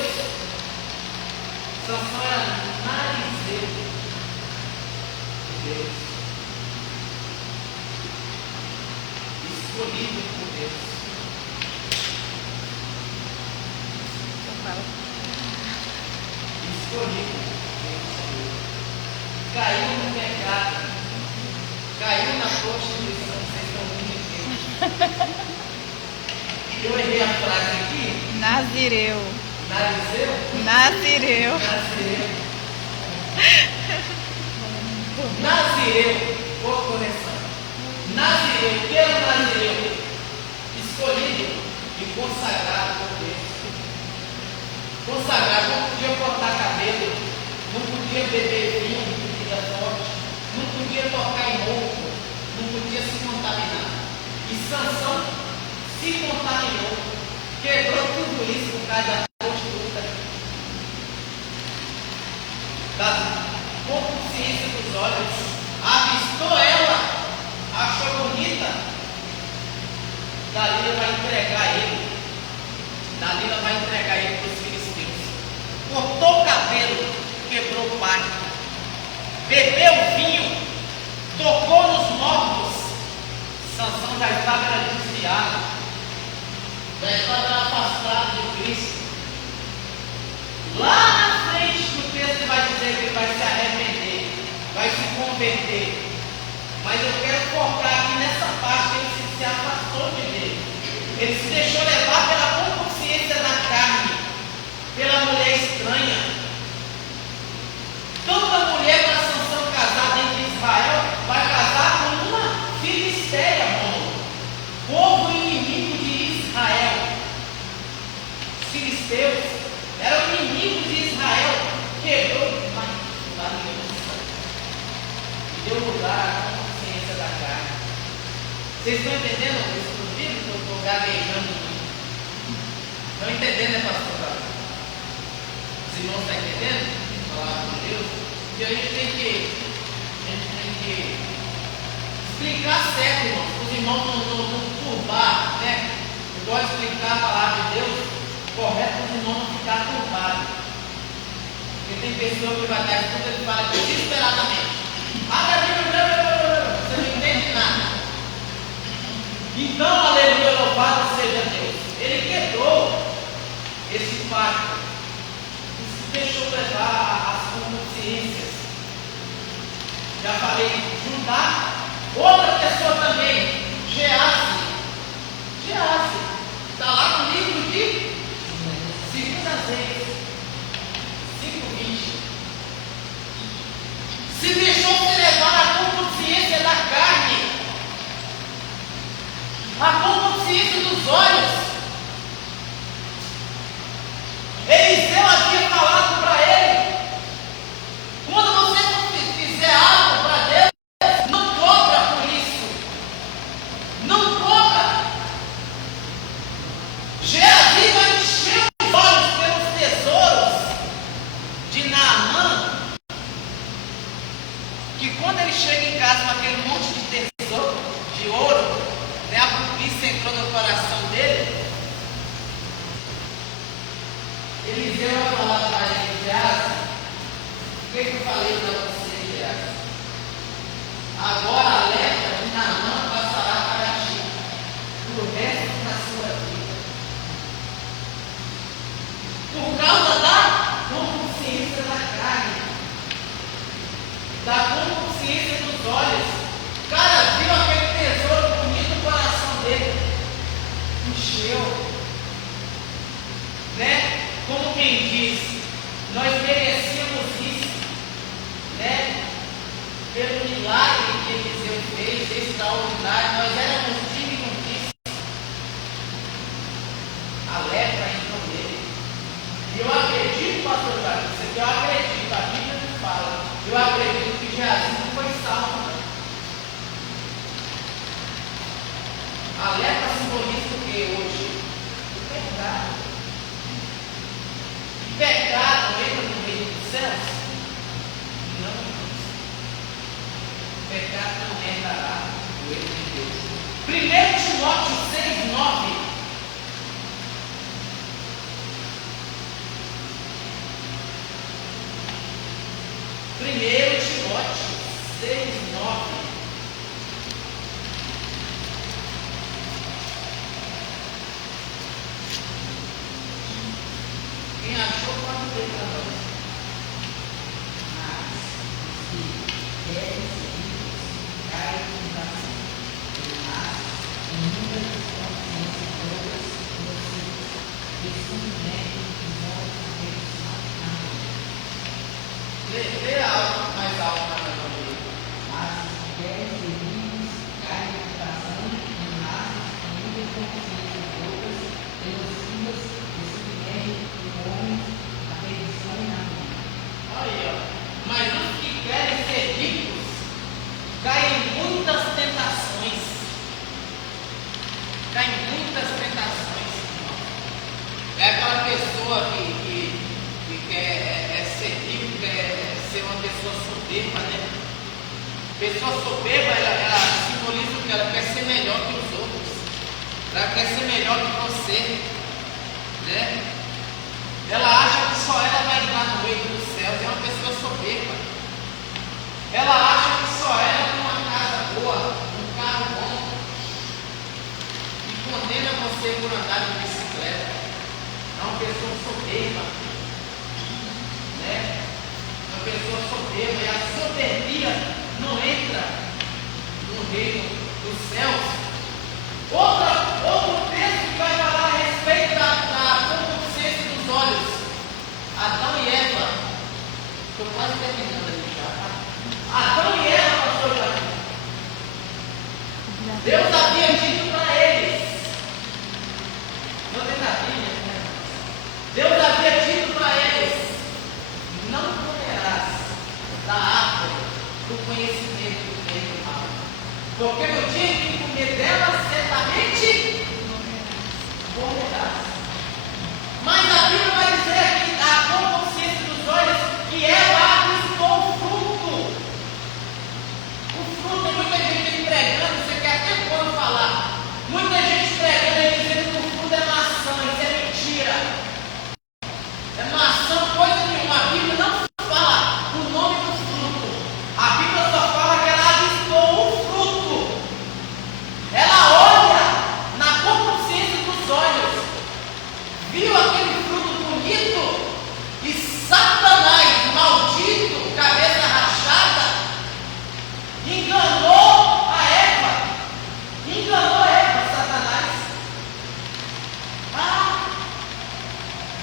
Sansão era narizeiro de Deus, escolhido por Deus. Escolhido por Deus. Caiu no pecado, caiu na prostituição. Vocês estão rindo aqui. Eu errei a frase aqui. Nazireu. Narizeu? Nazireu. Nazireu. Nazireu. Boa correção. Nazireu. O que é um nazireu? Escolhido e consagrado por Deus. Consagrado. Não podia cortar cabelo. Não podia beber vinho de bebida forte. Não podia tocar em roupa. Não podia se contaminar. E Sansão se contaminou, quebrou tudo isso por causa da prostituta, com consciência dos olhos, avistou ela, achou bonita, Dalila vai entregar ele. Dalila vai entregar ele para os filisteus. Cortou o cabelo, quebrou o pacto. Bebeu vinho, tocou nos mortos. Sansão já estava desviado, já estava afastado de Cristo. Lá na frente do texto vai dizer que ele vai se arrepender, vai se converter. Mas eu quero focar aqui nessa parte que ele se afastou de Deus. Ele se deixou levar pela concupiscência da carne, pela mulher estranha. Toda mulher para Sansão casar dentro de Israel vai casar com uma filisteia, irmão. Povo inimigo de Israel. Os filisteus eram inimigos de Israel. Quebrou a aliança e deu lugar à consciência da carne. Vocês estão entendendo o estudo bíblico? Eu estou gaguejando muito. Estão entendendo, né, pastor? Os irmãos estão entendendo? Palavra de Deus, e a gente tem que explicar certo, irmãos, para os irmãos não turbar, né? Eu gosto de explicar a palavra de Deus correto para os irmãos não ficar turbados. Porque tem pessoa que vai dar estudo e fala desesperadamente. Você não entende nada. Então, aleluia, louvado seja Deus. Ele quebrou esse pacto. Deixou levar as consciências. Já falei de Judá. Outra pessoa também, Gease. Está lá no livro de 2 Reis 5:20. Se deixou se levar a consciência da carne, a consciência dos olhos. Eliseu havia falado para ele: quando você fizer algo para Deus, não cobra por isso. Não cobra. Geazi vai encher os olhos pelos tesouros de Naamã, que quando ele chega em casa com aquele monte de tesouro, de ouro, né, a cobiça entrou no coração dele. Eliseu vai falar para ele, Geazi, o que eu falei para você, Geazi? Agora a lepra de Naamã passará para ti, por resto da sua vida. Por causa da consciência da carne, da consciência dos olhos. O cara viu aquele tesouro bonito no coração dele, encheu, né? Como quem diz, nós merecemos isso, né? Pelo milagre que Eliseu fez, extraordinário, nós éramos dignos disso. A lepra entrou nele. E eu acredito, pastor Jardim, isso aqui eu acredito, a Bíblia nos fala, eu acredito que Geazi não foi salvo. A lepra simboliza o que hoje? O pecado. Pecado entra no reino dos céus? Não. Pecado não entrará no reino de Deus. 1 Timóteo 6:9. Quem achou pode ver para nós. Mas os que devem seguir caem em tentação, mas inúmeras consciências todas inocentes que submetem os olhos à perdição na mente. Lê algo mais alto para nós. Mas os que devem seguir caem em tentação, mas inúmeras consciências todas inocentes que submetem os homens à perdição na mente. Aí, ó. Mas os que querem ser ricos caem em muitas tentações. Caem em muitas tentações. É aquela pessoa que quer ser rico, quer ser uma pessoa soberba, né? Pessoa soberba, ela simboliza o que? Ela quer ser melhor que os outros. ela quer ser melhor que você, né? Ela acha que só ela vai entrar no reino dos céus, é uma pessoa soberba. Ela acha que só ela tem uma casa boa, um carro bom, e condena você por andar de bicicleta. É uma pessoa soberba, né? Uma pessoa soberba, e a soberbia não entra no reino dos céus. Outro texto que vai falar a respeito da concupiscência dos olhos. Adão e Eva. Estou quase terminando aqui já, tá? Adão e Eva, pastor Joaquim. Deus havia dito para eles. Não tem na Bíblia, né? Deus havia dito para eles: não comerás da árvore do conhecimento do bem e do mal. Porque no dia em que comer dela, certamente morrerás. Mas a Bíblia vai dizer aqui, a consciência dos olhos, que ela arriscou o fruto. O fruto, tem muita gente pregando, você quer até quando falar. Muita gente pregando e dizendo que o fruto é maçã, isso é mentira. É maçã, coisa nenhuma. A Bíblia não fala o nome do fruto. A Bíblia só fala que ela avistou o fruto. Ela olha na consciência dos olhos, viu aquele fruto bonito e Satanás, maldito, cabeça rachada, enganou a Eva. Enganou a Eva, Satanás.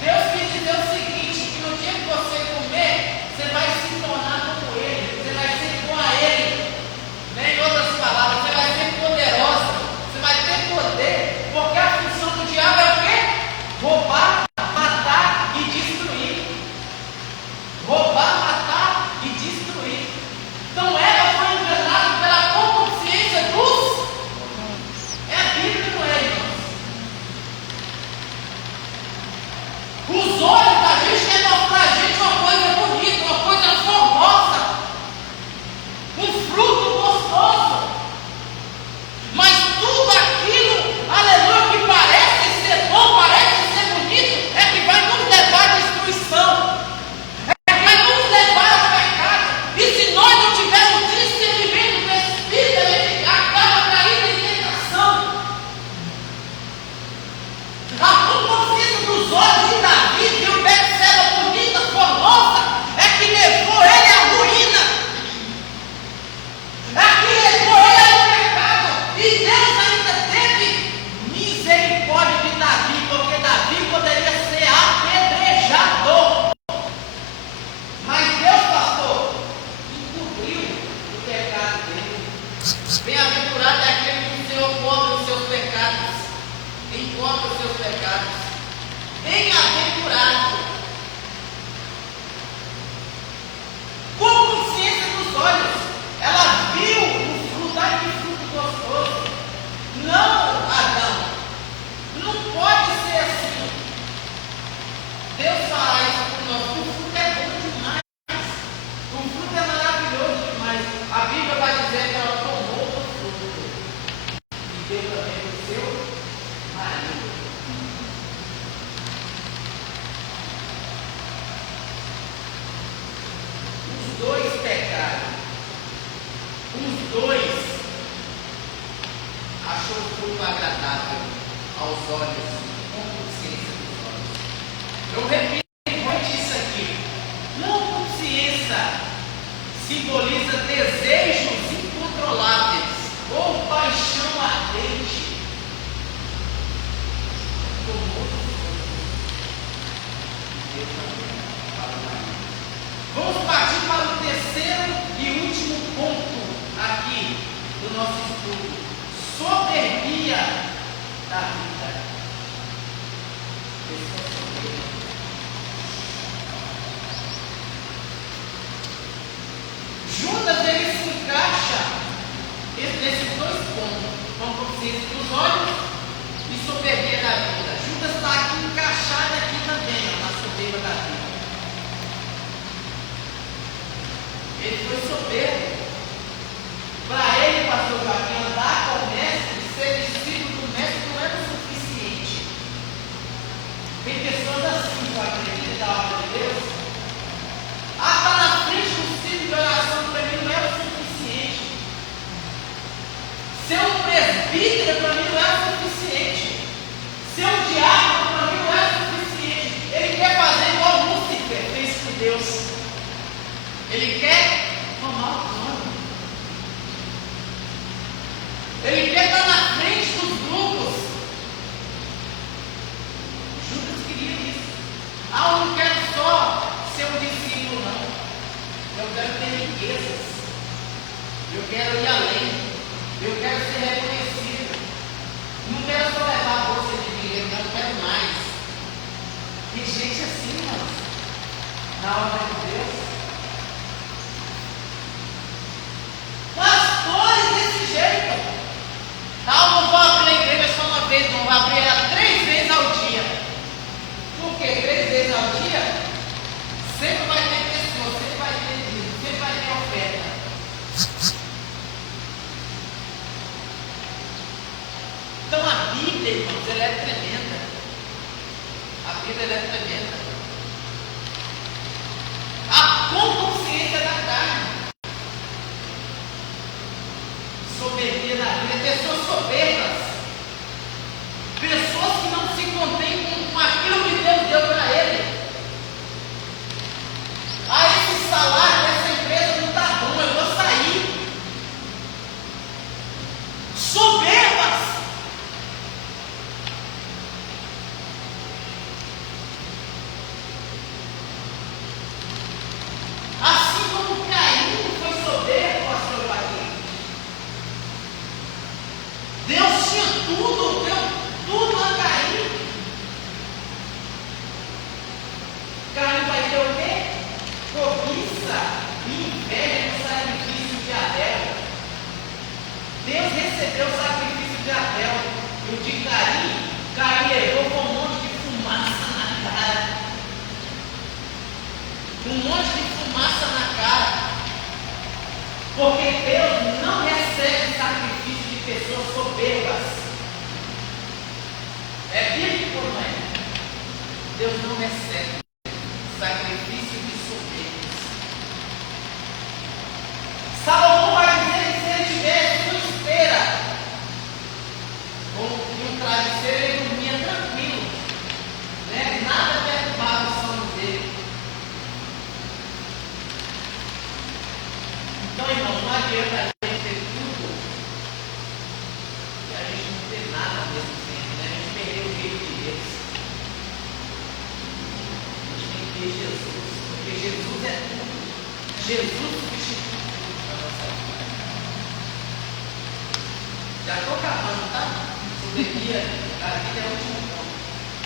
Deus quis dizer o seguinte: que no dia que você comer, você vai se tornar como ele, você vai ser igual a ele. Em outras palavras, você vai ser poderosa, você vai ter poder, porque a função do diabo é o quê? Roubar, matar e destruir. Roubar, matar e destruir. Então ela foi enganada pela consciência dos. É a Bíblia, não é, irmãos? Os olhos da gente querem mostrar a gente uma coisa bonita, uma coisa formosa, um fruto gostoso. Mas tudo aquilo, aleluia, que parece ser bom, parece ser bonito, é que vai nos levar à destruição, é que vai nos levar ao pecado. E se nós não tivermos discernimento do Espírito, a gente acaba caindo em tentação. A consciência dos olhos de Davi, viu Betseba bonita, formosa, é que levou ele à ruína. Aqui levou ele ao pecado. E Deus ainda teve misericórdia de Davi, porque Davi poderia ser apedrejado. Mas Deus, pastor, encobriu o pecado dele. Bem-aventurado é aquele que o Senhor cobre os seus pecados, encontra os seus pecados. Bem-aventurado. Com consciência dos olhos, ela viu o fruto, ai que fruto gostoso. Não, Adão, não pode ser assim. Deus fala isso para nós. O fruto é bom demais. O fruto é maravilhoso demais. A Bíblia vai dizer que ela tomou o fruto e deu também o seu marido. Os dois pecaram. Os dois achou o fruto agradável aos olhos, com consciência dos olhos. Eu repito isso aqui. Consciência simboliza desejos incontroláveis ou paixão ardente. Vamos partir para o terceiro e último ponto aqui do nosso estudo: soberbia da vida. Pessoa soberba. Junto vida, irmãos, ela é tremenda. A vida ela é tremenda. A consciência da carne. Soberania da vida. Pessoas soberbas. Pessoas que não se contêm com aquilo que Deus deu para ele. Ah, esse salário dessa empresa não está bom, eu vou sair. Soberbas. Assim como Caim foi soberbo, pastor Joaquim. Deus tinha tudo, deu tudo a Caim. Caim vai ter o quê? Cobiça e inveja no sacrifício de Abel. Deus recebeu o sacrifício de Abel. E o de Caim levou com um monte de fumaça na cara. Um monte de fumaça na cara. Porque Deus não recebe sacrifício de pessoas soberbas. É bíblico ou não é? Deus não recebe sacrifício de soberbos. Salomão vai dizer que se ele tivesse uma esteira ou um travesseiro, ele dormia tranquilo, né? Nada perturbava o sono dele. Então, irmãos, não adianta a gente ter tudo e a gente não ter nada ao mesmo tempo, né? A gente perdeu o jeito de Deus. A gente tem que ter Jesus, porque Jesus é tudo. Jesus substitui tudo para a nossa vida. Já estou acabando, tá? Soberania da vida é o último ponto.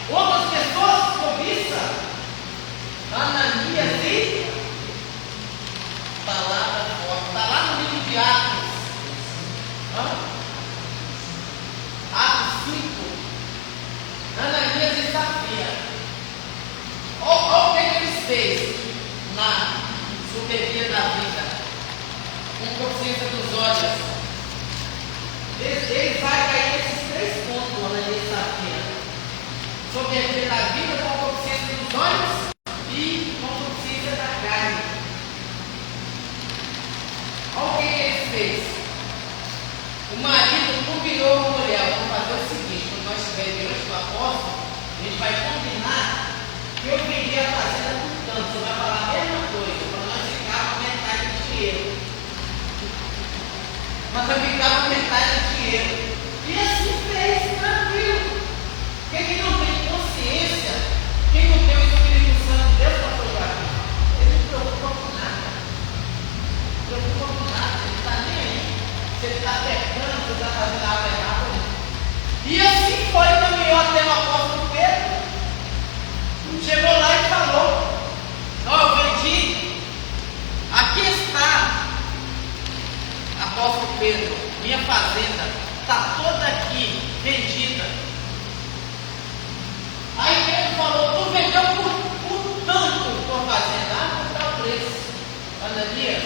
Outras pessoas cobiçam. Ananias e palavra forte. Está lá no livro de Atos. Atos 5. Ananias e Safira. Olha o que eles fez na soberania da vida. Com consciência dos olhos. Ele vai cair nesses 3 pontos, Ananias e Safira. Soberania da vida com consciência dos olhos e com consciência da carne. Olha o que ele fez. O marido combinou com a mulher: vamos fazer o seguinte, quando nós estivermos diante do apóstolo, a gente vai combinar que eu vendi a fazenda por tanto. Você vai falar a mesma coisa, para nós ficar com metade do dinheiro. Nós vamos ficar com metade do dinheiro. E assim fez, tranquilo. Quem não tem consciência, quem não tem o Espírito Santo de Deus para provar, ele não se preocupa com nada. Não se preocupa com nada, ele está nem aí. Se ele está pecando, se ele está fazendo algo errado. E assim foi, caminhou até o apóstolo Pedro. Chegou lá e falou: ó, eu vendi, aqui está, apóstolo Pedro, minha fazenda está toda aqui vendida. Aí Pedro falou: tu vendeu por tanto tua fazenda, por tal preço. Ananias,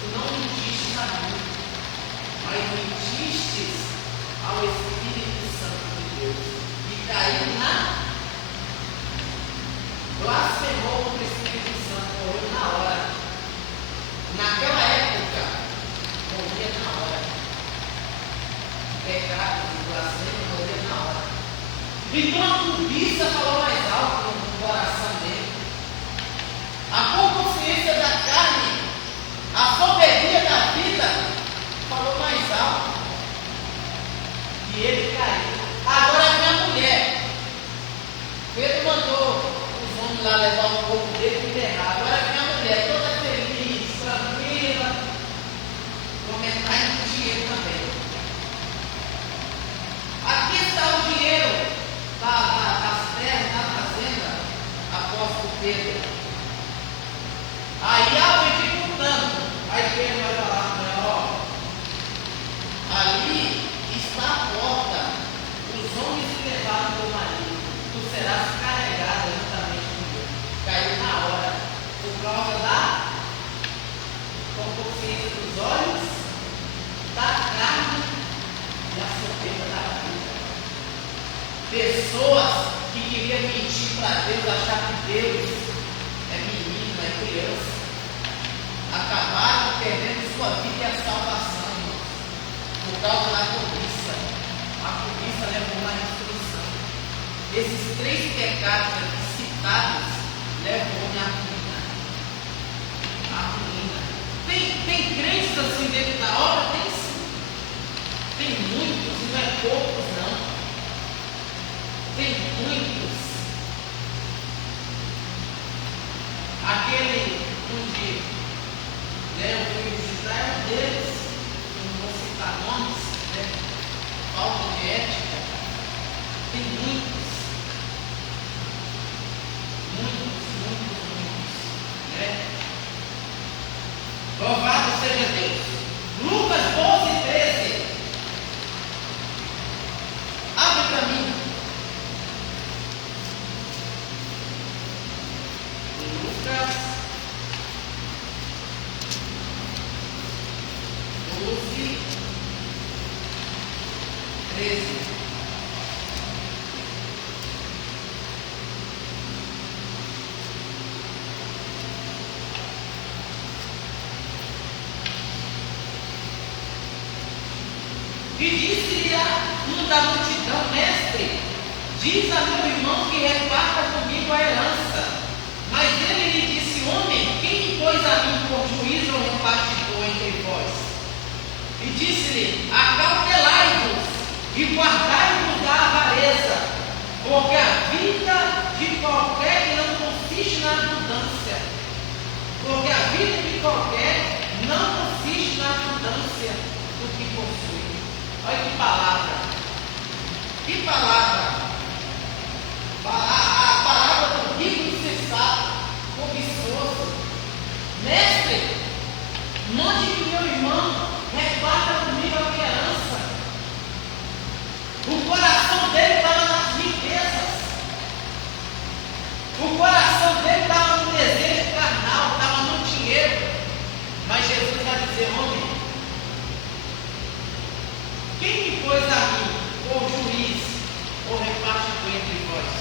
tu não mentiste a mim, mas mentiste ao Espírito Santo de Deus e caiu na blasfemou contra o Espírito Santo, morreu na hora. Naquela época, morria na hora. Pecado de blasfêmia, morria na hora. Então a cobiça falou mais alto no coração dele. A consciência da carne, a soberania da vida, falou mais alto. E ele caiu. Agora vem a mulher. Pedro mandou lá levar um pouco dele e enterrar. Agora vem a mulher toda feliz, tranquila, com metade do dinheiro também. Aqui está o dinheiro das terras, da fazenda, apóstolo Pedro. Aí vendi por tanto. Aí Pedro vai falar: ó, ali está a porta. Os homens que levaram teu marido, tu serás carregado juntamente. Caiu na hora, por causa da consciência dos olhos, da carne e a soberba da vida. Pessoas que queriam mentir para Deus, achar que Deus é menino, é criança, acabaram perdendo sua vida e a salvação, irmãos, por causa da cobiça. A cobiça levou uma destruição. Esses 3 pecados aqui citados levou-me à ruína. A ruína. Tem crentes assim dentro da obra? Tem sim. Tem muitos, e não é poucos não. Tem muitos. Aquele onde eu fui visitar é um deles, não vou citar nomes, né? Falta de ética. Tem muitos, né? Louvado seja Deus. Lucas 12:13. Abre para mim. Lucas 12:13. E disse-lhe um da multidão: Mestre, diz a meu irmão que reparta comigo a herança. Mas ele lhe disse: Homem, quem pôs a mim por juiz ou repartidor entre vós? E disse-lhe: Acautelai-vos e guardai-vos da avareza, porque a vida de qualquer não consiste na abundância. Porque a vida de qualquer não consiste na abundância do que possui. Olha que palavra. Que palavra. A palavra do rico insensato, cobiçoso. Mestre, mande que meu irmão reparta comigo a minha herança. O coração dele estava nas riquezas. O coração dele estava no desejo carnal, estava no dinheiro. Mas Jesus vai dizer: homem, quem me pôs a mim por juiz ou repartidor entre vós?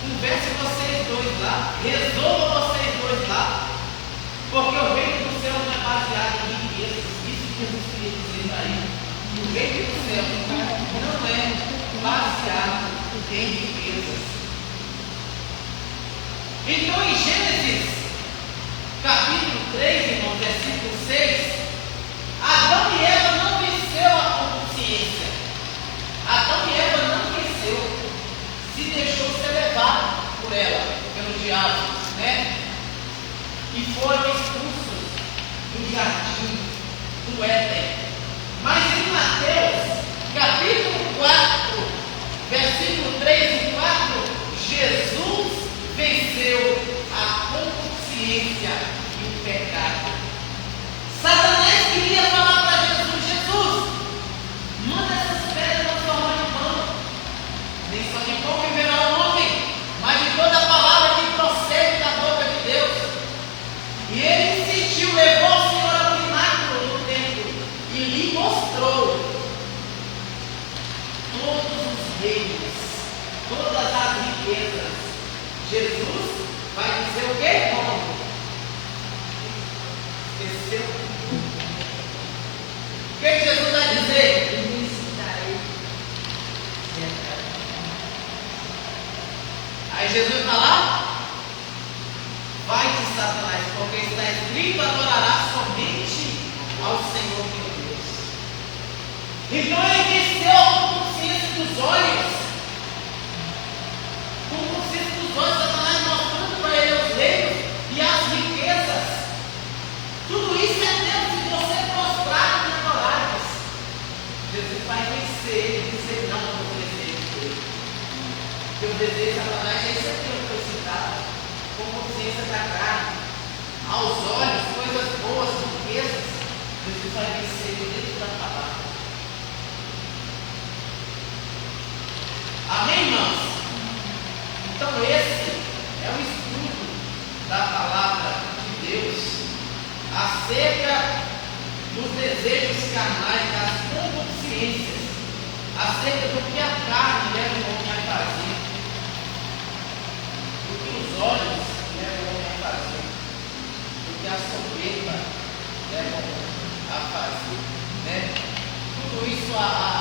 Converse vocês dois lá, resolva vocês dois lá, porque o reino do céu não é baseado em riquezas. Isso que Jesus queria dizer aí. O reino do céu não é baseado em riquezas. Então, em Gênesis capítulo 3, irmão, versículo 6, Adão e Eva não venceu a consciência. Adão e Eva não venceu. Se deixou ser levado por ela, pelo diabo, né? E foram expulsos do jardim do Éden. Mas em Mateus, capítulo 4, versículo 3 e 4, Jesus venceu a consciência e o pecado. Satanás queria falar para Jesus: Jesus, manda essas pedras transformar em pão. Nem só de pão viverá o homem, mas de toda a palavra que procede da boca de Deus. E ele insistiu, levou o Senhor ao pináculo do templo e lhe mostrou todos os reinos, todas as riquezas. Jesus vai dizer o quê, irmão? Esqueceu? O que Jesus vai dizer? Aí Jesus vai falar: vai-te, Satanás, porque está escrito: adorarás somente ao Senhor teu Deus. Então ele venceu a consciência dos olhos. Com consciência dos olhos, Satanás mostrando para ele os reinos e as riquezas. Tudo isso é Deus, se você prostrar e adorar. Jesus vai vencer ele e dizer: não, eu vou desejo dele. Teu desejo, Satanás, é isso aqui que foi citado, com consciência da carne, aos olhos, coisas boas, riquezas. Jesus vai vencer ele dentro da palavra. Amém, irmãos? Então esse é o estudo da palavra de Deus acerca dos desejos carnais, das consciências, acerca do que a carne leva o homem a fazer, do que os olhos levam o homem a fazer, do que a soberba leva o homem a fazer, né? Tudo isso a